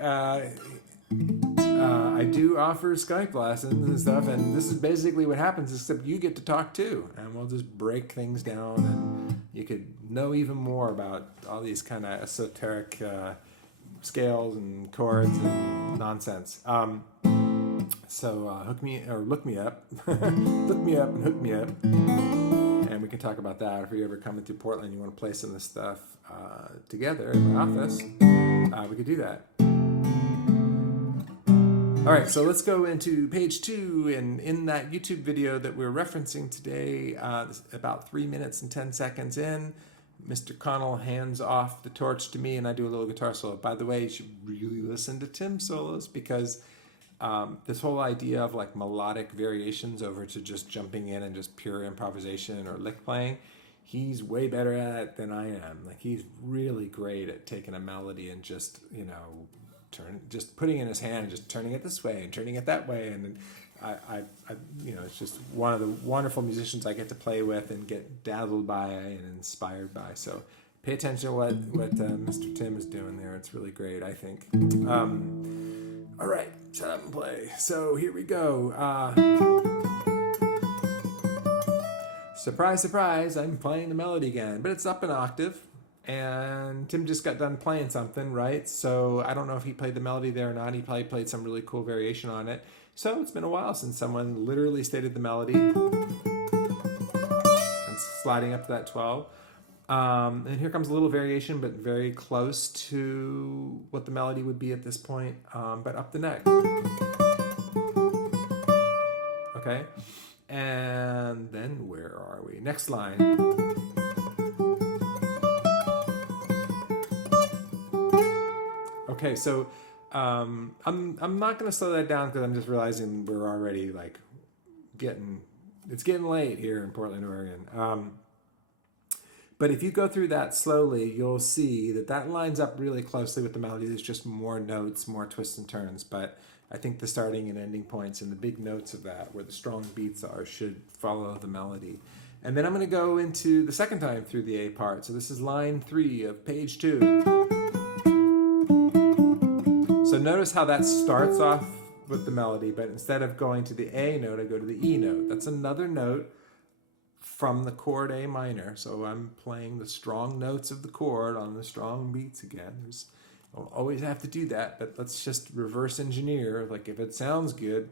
I do offer Skype lessons and stuff, and this is basically what happens, except you get to talk too, and we'll just break things down, and you could know even more about all these kind of esoteric scales and chords and nonsense. So look me up, look me up and hook me up, and we can talk about that. If you're ever coming through Portland and you want to play some of this stuff together in my office, we could do that. All right, so let's go into page 2, and in that YouTube video that we're referencing today, about 3 minutes and 10 seconds in, Mr. Connell hands off the torch to me, and I do a little guitar solo. By the way, you should really listen to Tim's solos, because this whole idea of like melodic variations over to just jumping in and just pure improvisation or lick playing, he's way better at it than I am. Like, he's really great at taking a melody and just, just putting it in his hand and just turning it this way and turning it that way. And I it's just one of the wonderful musicians I get to play with and get dazzled by and inspired by. So pay attention to what Mr. Tim is doing there. It's really great, I think. All right, shut up and play. So here we go. Surprise, surprise, I'm playing the melody again, but it's up an octave. And Tim just got done playing something, right? So I don't know if he played the melody there or not. He probably played some really cool variation on it. So it's been a while since someone literally stated the melody. And sliding up to that 12. And here comes a little variation, but very close to what the melody would be at this point, but up the neck. Okay, and then where are we? Next line. Okay, so I'm not going to slow that down because I'm just realizing we're already like it's getting late here in Portland, Oregon. But if you go through that slowly, you'll see that lines up really closely with the melody. There's just more notes, more twists and turns. But I think the starting and ending points and the big notes of that, where the strong beats are, should follow the melody. And then I'm going to go into the second time through the A part. So this is line 3 of page 2. So notice how that starts off with the melody, but instead of going to the A note, I go to the E note. That's another note from the chord A minor. So I'm playing the strong notes of the chord on the strong beats again. Don't always have to do that, but let's just reverse engineer. Like, if it sounds good,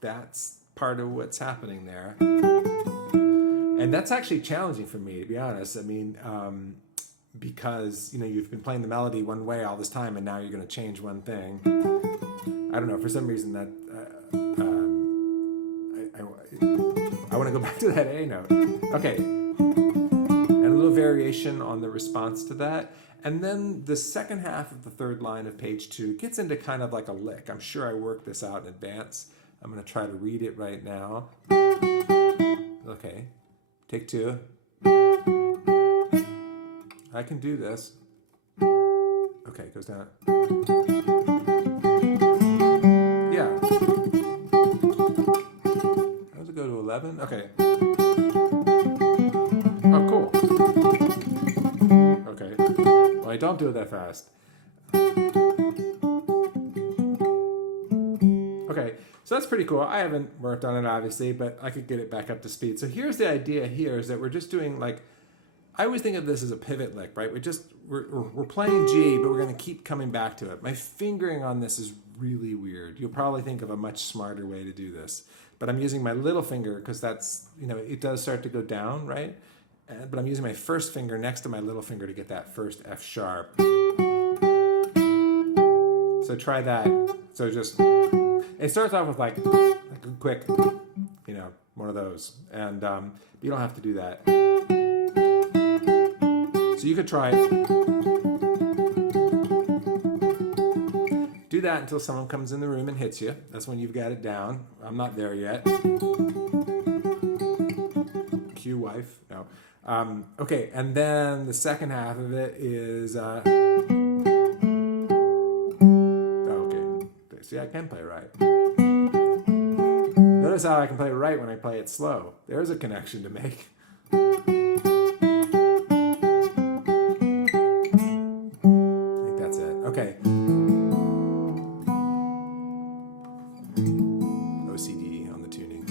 that's part of what's happening there. And that's actually challenging for me, to be honest. I mean, because you've been playing the melody one way all this time, and now you're going to change one thing. I don't know, for some reason that I want to go back to that A note. Okay, and a little variation on the response to that. And then the second half of the third line of page 2 gets into kind of like a lick. I'm sure I worked this out in advance. I'm going to try to read it right now. Okay, take 2. I can do this. Okay, it goes down. Yeah. How does it go to 11? Okay. Oh, cool. Okay. Well, I don't do it that fast. Okay, So that's pretty cool. I haven't worked on it, obviously, but I could get it back up to speed. So here's the idea here is that we're just doing like, I always think of this as a pivot lick, right? We're playing G, but we're going to keep coming back to it. My fingering on this is really weird. You'll probably think of a much smarter way to do this. But I'm using my little finger because that's, it does start to go down, right? But I'm using my first finger next to my little finger to get that first F sharp. So try that. So just, it starts off with like a quick, one of those. And you don't have to do that. So you could try it. Do that until someone comes in the room and hits you. That's when you've got it down. I'm not there yet. Cue wife. No. Okay, and then the second half of it is... okay. See, I can play right. Notice how I can play right when I play it slow. There's a connection to make. Okay. OCD on the tuning.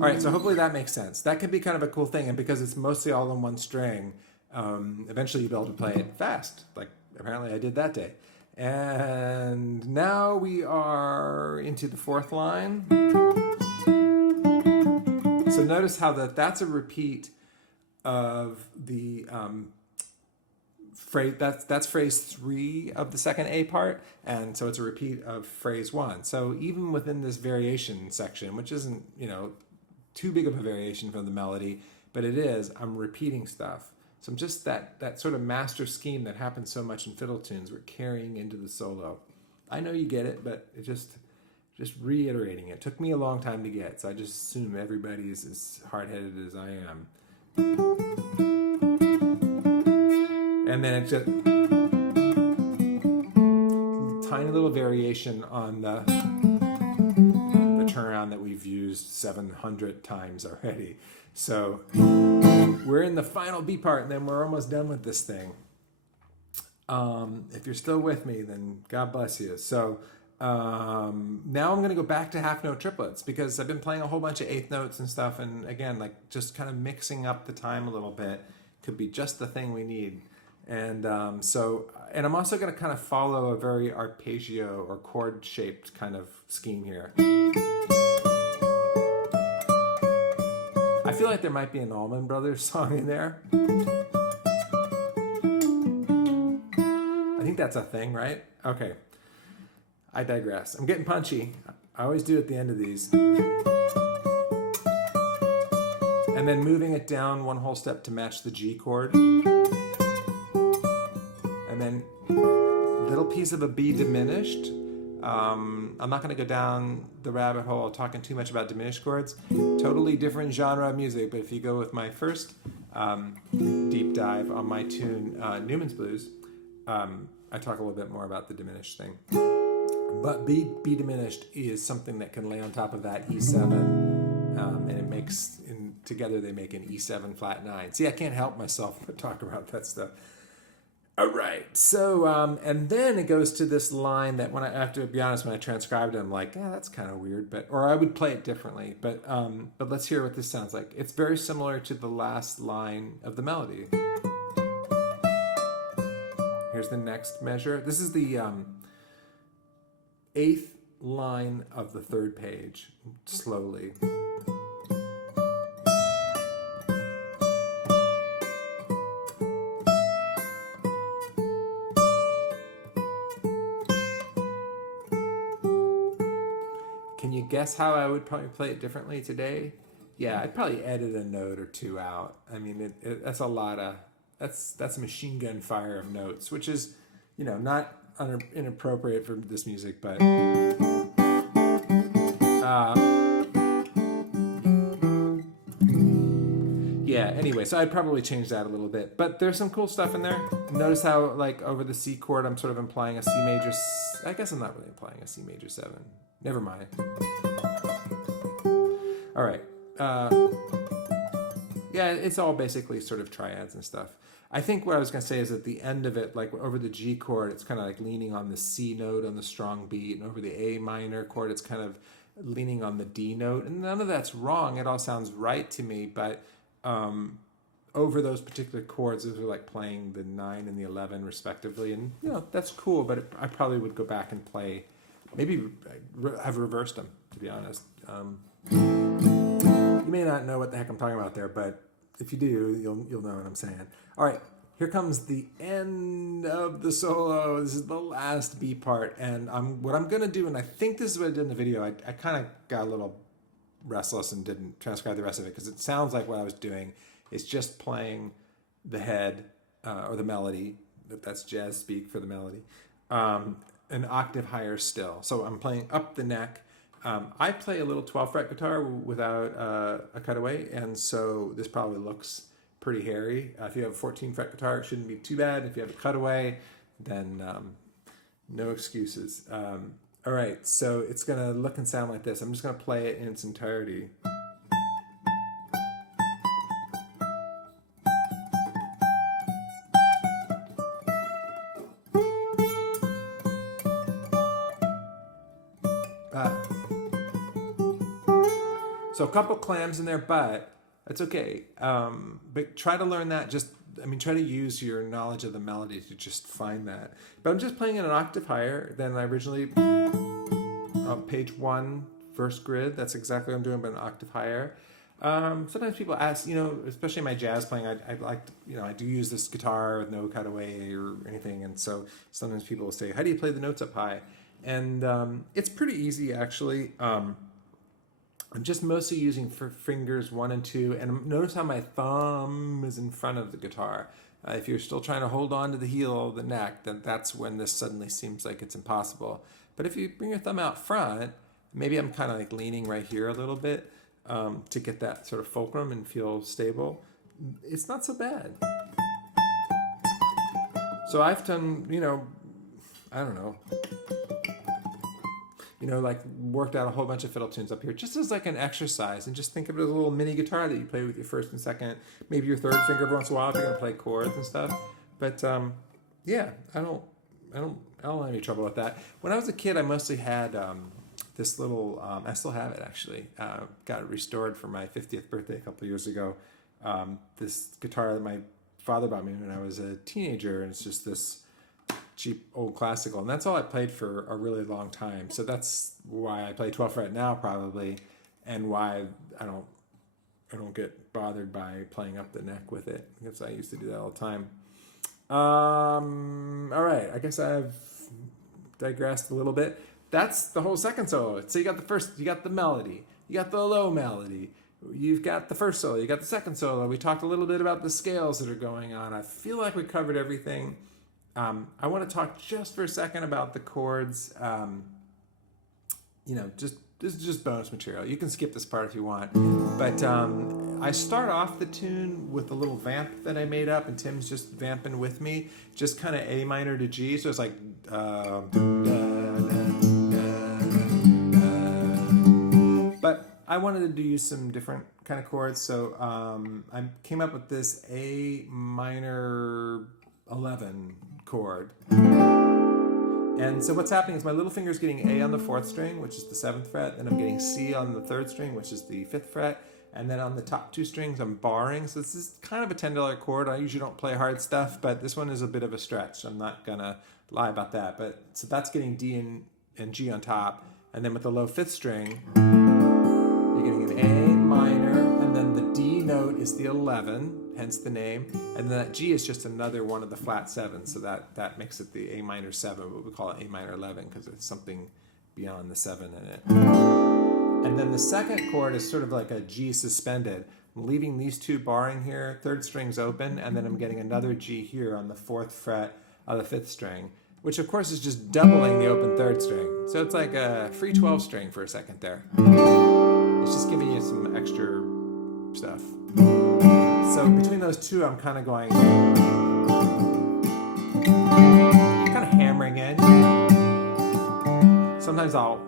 All right, so hopefully that makes sense. That could be kind of a cool thing, and because it's mostly all in one string, eventually you'll be able to play it fast, like apparently I did that day. And now we are into the fourth line. So notice how that's a repeat of the... phrase, that's phrase 3 of the second A part, and so it's a repeat of phrase 1. So even within this variation section, which isn't, too big of a variation from the melody, but it is, I'm repeating stuff. So I'm just that sort of master scheme that happens so much in fiddle tunes, we're carrying into the solo. I know you get it, but it just reiterating it. Took me a long time to get, so I just assume everybody is as hard-headed as I am. And then it's just tiny little variation on the turnaround that we've used 700 times already. So we're in the final B part, and then we're almost done with this thing. If you're still with me, then God bless you. So now I'm going to go back to half note triplets because I've been playing a whole bunch of eighth notes and stuff, and again, like just kind of mixing up the time a little bit could be just the thing we need. And and I'm also going to kind of follow a very arpeggio or chord shaped kind of scheme here. I feel like there might be an Allman Brothers song in there. I think that's a thing, right? Okay. I digress. I'm getting punchy. I always do at the end of these. And then moving it down one whole step to match the G chord. And then little piece of a B diminished. I'm not going to go down the rabbit hole talking too much about diminished chords. Totally different genre of music, but if you go with my first deep dive on my tune, Newman's Blues, I talk a little bit more about the diminished thing. But B diminished is something that can lay on top of that E7, and it makes, together they make an E7 flat 9. See, I can't help myself but talk about that stuff. All right, so, and then it goes to this line that when I have to be honest, when I transcribed it, I'm like, yeah, that's kind of weird, or I would play it differently, but let's hear what this sounds like. It's very similar to the last line of the melody. Here's the next measure. This is the 8th line of the 3rd page, slowly. Can you guess how I would probably play it differently today? Yeah, I'd probably edit a note or two out. I mean, that's a lot of, that's machine gun fire of notes, which is, not inappropriate for this music, but yeah, anyway, so I'd probably change that a little bit, but there's some cool stuff in there. Notice how, like, over the C chord, I'm sort of implying a C major, I guess I'm not really implying a C major 7. Never mind. All right. Yeah, it's all basically sort of triads and stuff. I think what I was going to say is at the end of it, like over the G chord, it's kind of like leaning on the C note on the strong beat, and over the A minor chord, it's kind of leaning on the D note, and none of that's wrong. It all sounds right to me, but over those particular chords, those are like playing the 9 and the 11 respectively, and that's cool. But I probably would go back and play, maybe have reversed them, to be honest. You may not know what the heck I'm talking about there, but if you do, you'll know what I'm saying. All right, here comes the end of the solo. This is the last B part, and what I'm gonna do, and I think this is what I did in the video. I kind of got a little restless and didn't transcribe the rest of it because it sounds like what I was doing is just playing the head or the melody. That's jazz speak for the melody, an octave higher still. So I'm playing up the neck. I play a little 12 fret guitar without a cutaway, and so this probably looks pretty hairy. If you have a 14 fret guitar, it shouldn't be too bad. If you have a cutaway, then no excuses. All right, so it's gonna look and sound like this. I'm just gonna play it in its entirety. So a couple clams in there, but that's okay. But try to learn that. Try to use your knowledge of the melody to just find that. But I'm just playing in an octave higher than I originally. Page 1, first grid. That's exactly what I'm doing, but an octave higher. Sometimes people ask, especially in my jazz playing, I do use this guitar with no cutaway or anything, and so sometimes people will say, "How do you play the notes up high?" And it's pretty easy actually. I'm just mostly using fingers 1 and 2, and notice how my thumb is in front of the guitar. If you're still trying to hold on to the heel of the neck, then that's when this suddenly seems like it's impossible. But if you bring your thumb out front, maybe I'm kind of like leaning right here a little bit to get that sort of fulcrum and feel stable. It's not so bad. So I've done, I don't know, like worked out a whole bunch of fiddle tunes up here just as like an exercise, and just think of it as a little mini guitar that you play with your first and second, maybe your third finger every once in a while if you're gonna play chords and stuff. But yeah, I don't have any trouble with that. When I was a kid, I mostly had this little, I still have it actually, got it restored for my 50th birthday a couple of years ago. This guitar that my father bought me when I was a teenager, and it's just this cheap old classical, and that's all I played for a really long time. So that's why I play 12 fret now probably, and why I don't get bothered by playing up the neck with it, because I used to do that all the time. All right, I guess I've digressed a little bit. That's the whole second solo. So you got the first, you got the melody, you got the low melody, you've got the first solo, you got the second solo. We talked a little bit about the scales that are going on. I feel like we covered everything. I want to talk just for a second about the chords. This is just bonus material. You can skip this part if you want. But I start off the tune with a little vamp that I made up, and Tim's just vamping with me, just kind of A minor to G. So it's like, but I wanted to use some different kind of chords. So I came up with this A minor 11 chord. And so what's happening is my little finger is getting A on the 4th string, which is the 7th fret, then I'm getting C on the 3rd string, which is the 5th fret, and then on the top 2 strings I'm barring. So this is kind of a $10 chord. I usually don't play hard stuff, but this one is a bit of a stretch. I'm not gonna lie about that. But so that's getting D and G on top, and then with the low 5th string, you're getting an A minor, and then the D note is the 11, hence the name, and then that G is just another one of the flat 7s, so that makes it the A minor 7, but we call it A minor 11 because it's something beyond the 7 in it. And then the second chord is sort of like a G suspended. I'm leaving these 2 barring here, 3rd string's open, and then I'm getting another G here on the 4th fret of the 5th string, which of course is just doubling the open 3rd string. So it's like a free 12 string for a second there. It's just giving you some extra stuff. So between those 2, I'm kind of going, kind of hammering in. Sometimes I'll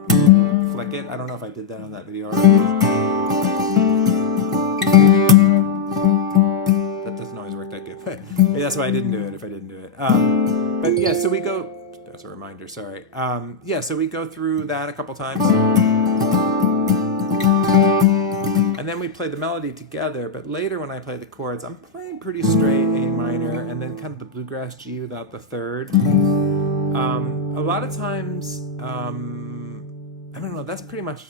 flick it. I don't know if I did that on that video already. That doesn't always work that good, but maybe that's why I didn't do it if I didn't do it. But yeah, so we go, as a reminder, sorry. So we go through that a couple times. And then we play the melody together, but later when I play the chords, I'm playing pretty straight A minor, and then kind of the bluegrass G without the third. A lot of times, I don't know, that's pretty much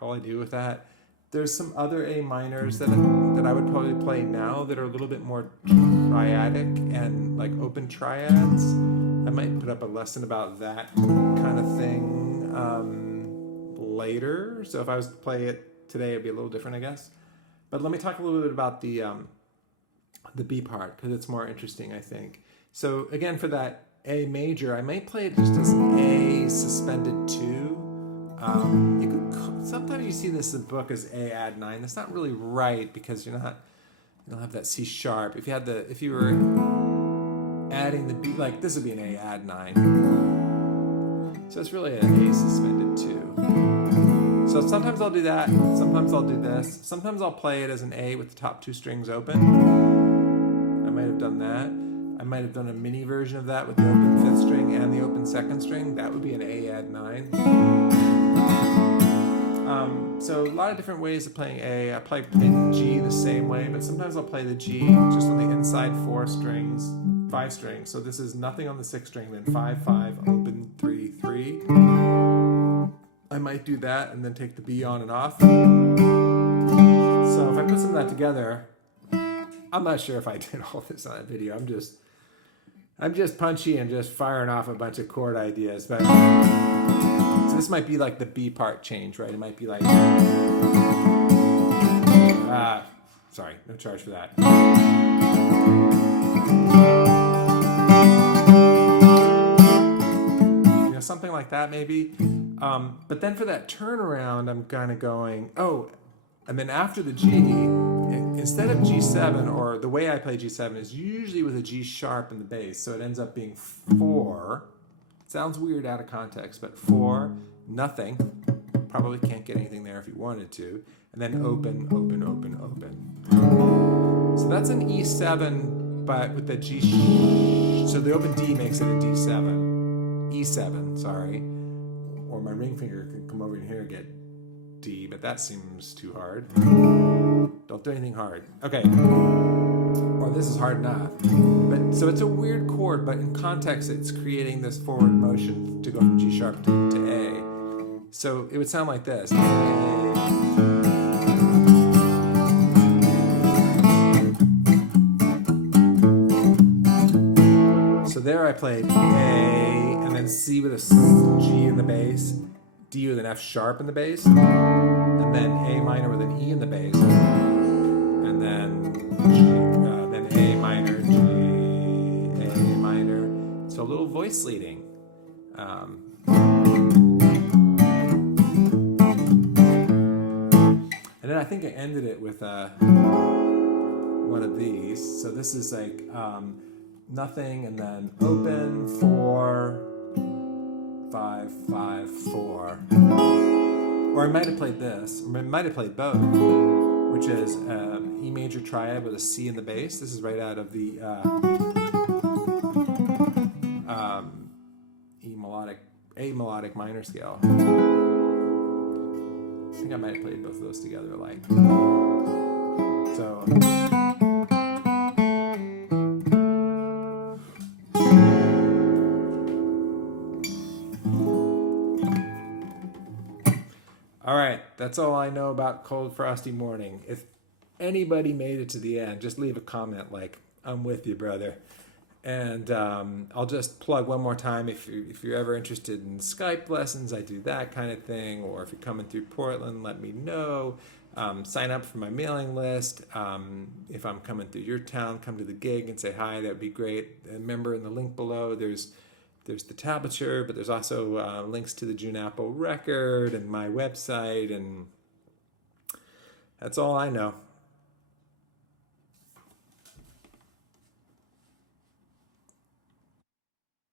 all I do with that. There's some other A minors that I would probably play now that are a little bit more triadic and like open triads. I might put up a lesson about that kind of thing later. So if I was to play it today, it'd be a little different, I guess. But let me talk a little bit about the B part, because it's more interesting, I think. So again, for that A major, I might play it just as A suspended 2. Sometimes you see this in the book as A add 9. That's not really right, because you don't have that C sharp. If you were adding the B, like this would be an A add 9. So it's really an A suspended 2. So sometimes I'll do that. Sometimes I'll do this. Sometimes I'll play it as an A with the top 2 strings open. I might have done that. I might have done a mini version of that with the open 5th string and the open 2nd string. That would be an A add 9. So a lot of different ways of playing A. I play G the same way, but sometimes I'll play the G just on the inside 5 strings. So this is nothing on the 6th string, then 5, 5, open 3, 3. I might do that and then take the B on and off. So if I put some of that together, I'm not sure if I did all this on a video. I'm just punchy and just firing off a bunch of chord ideas. But so this might be like the B part change, right? It might be like, sorry, no charge for that. You know, something like that maybe. But then for that turnaround, I'm kind of going, and then after the G, instead of G7, or the way I play G7 is usually with a G sharp in the bass, so it ends up being 4. It sounds weird out of context, but 4, nothing. Probably can't get anything there if you wanted to. And then open, open, open, open. So that's an E7, but with the G, so the open D makes it a D7. E7, sorry. Or my ring finger can come over in here and get D, but that seems too hard. Don't do anything hard. Okay. Or this is hard enough. But so it's a weird chord, but in context, it's creating this forward motion to go from G sharp to A. So it would sound like this. So there I played A, and then C with a G in the bass, D with an F sharp in the bass, and then A minor with an E in the bass, and then then A minor, G, A minor. So a little voice leading. And then I think I ended it with one of these. So this is like nothing, and then open 4, 5, 5, 4. Or I might have played this, or I might have played both, which is E major triad with a C in the bass. This is right out of the A melodic minor scale. I think I might have played both of those together, like so. All right, that's all I know about Cold Frosty Morning. If anybody made it to the end, just leave a comment like, I'm with you, brother. And I'll just plug one more time, if you're ever interested in Skype lessons, I do that kind of thing. Or if you're coming through Portland, let me know. Sign up for my mailing list. If I'm coming through your town, come to the gig and say hi, that would be great. Remember, in the link below, there's the tablature, but there's also links to the June Apple record and my website, and that's all I know.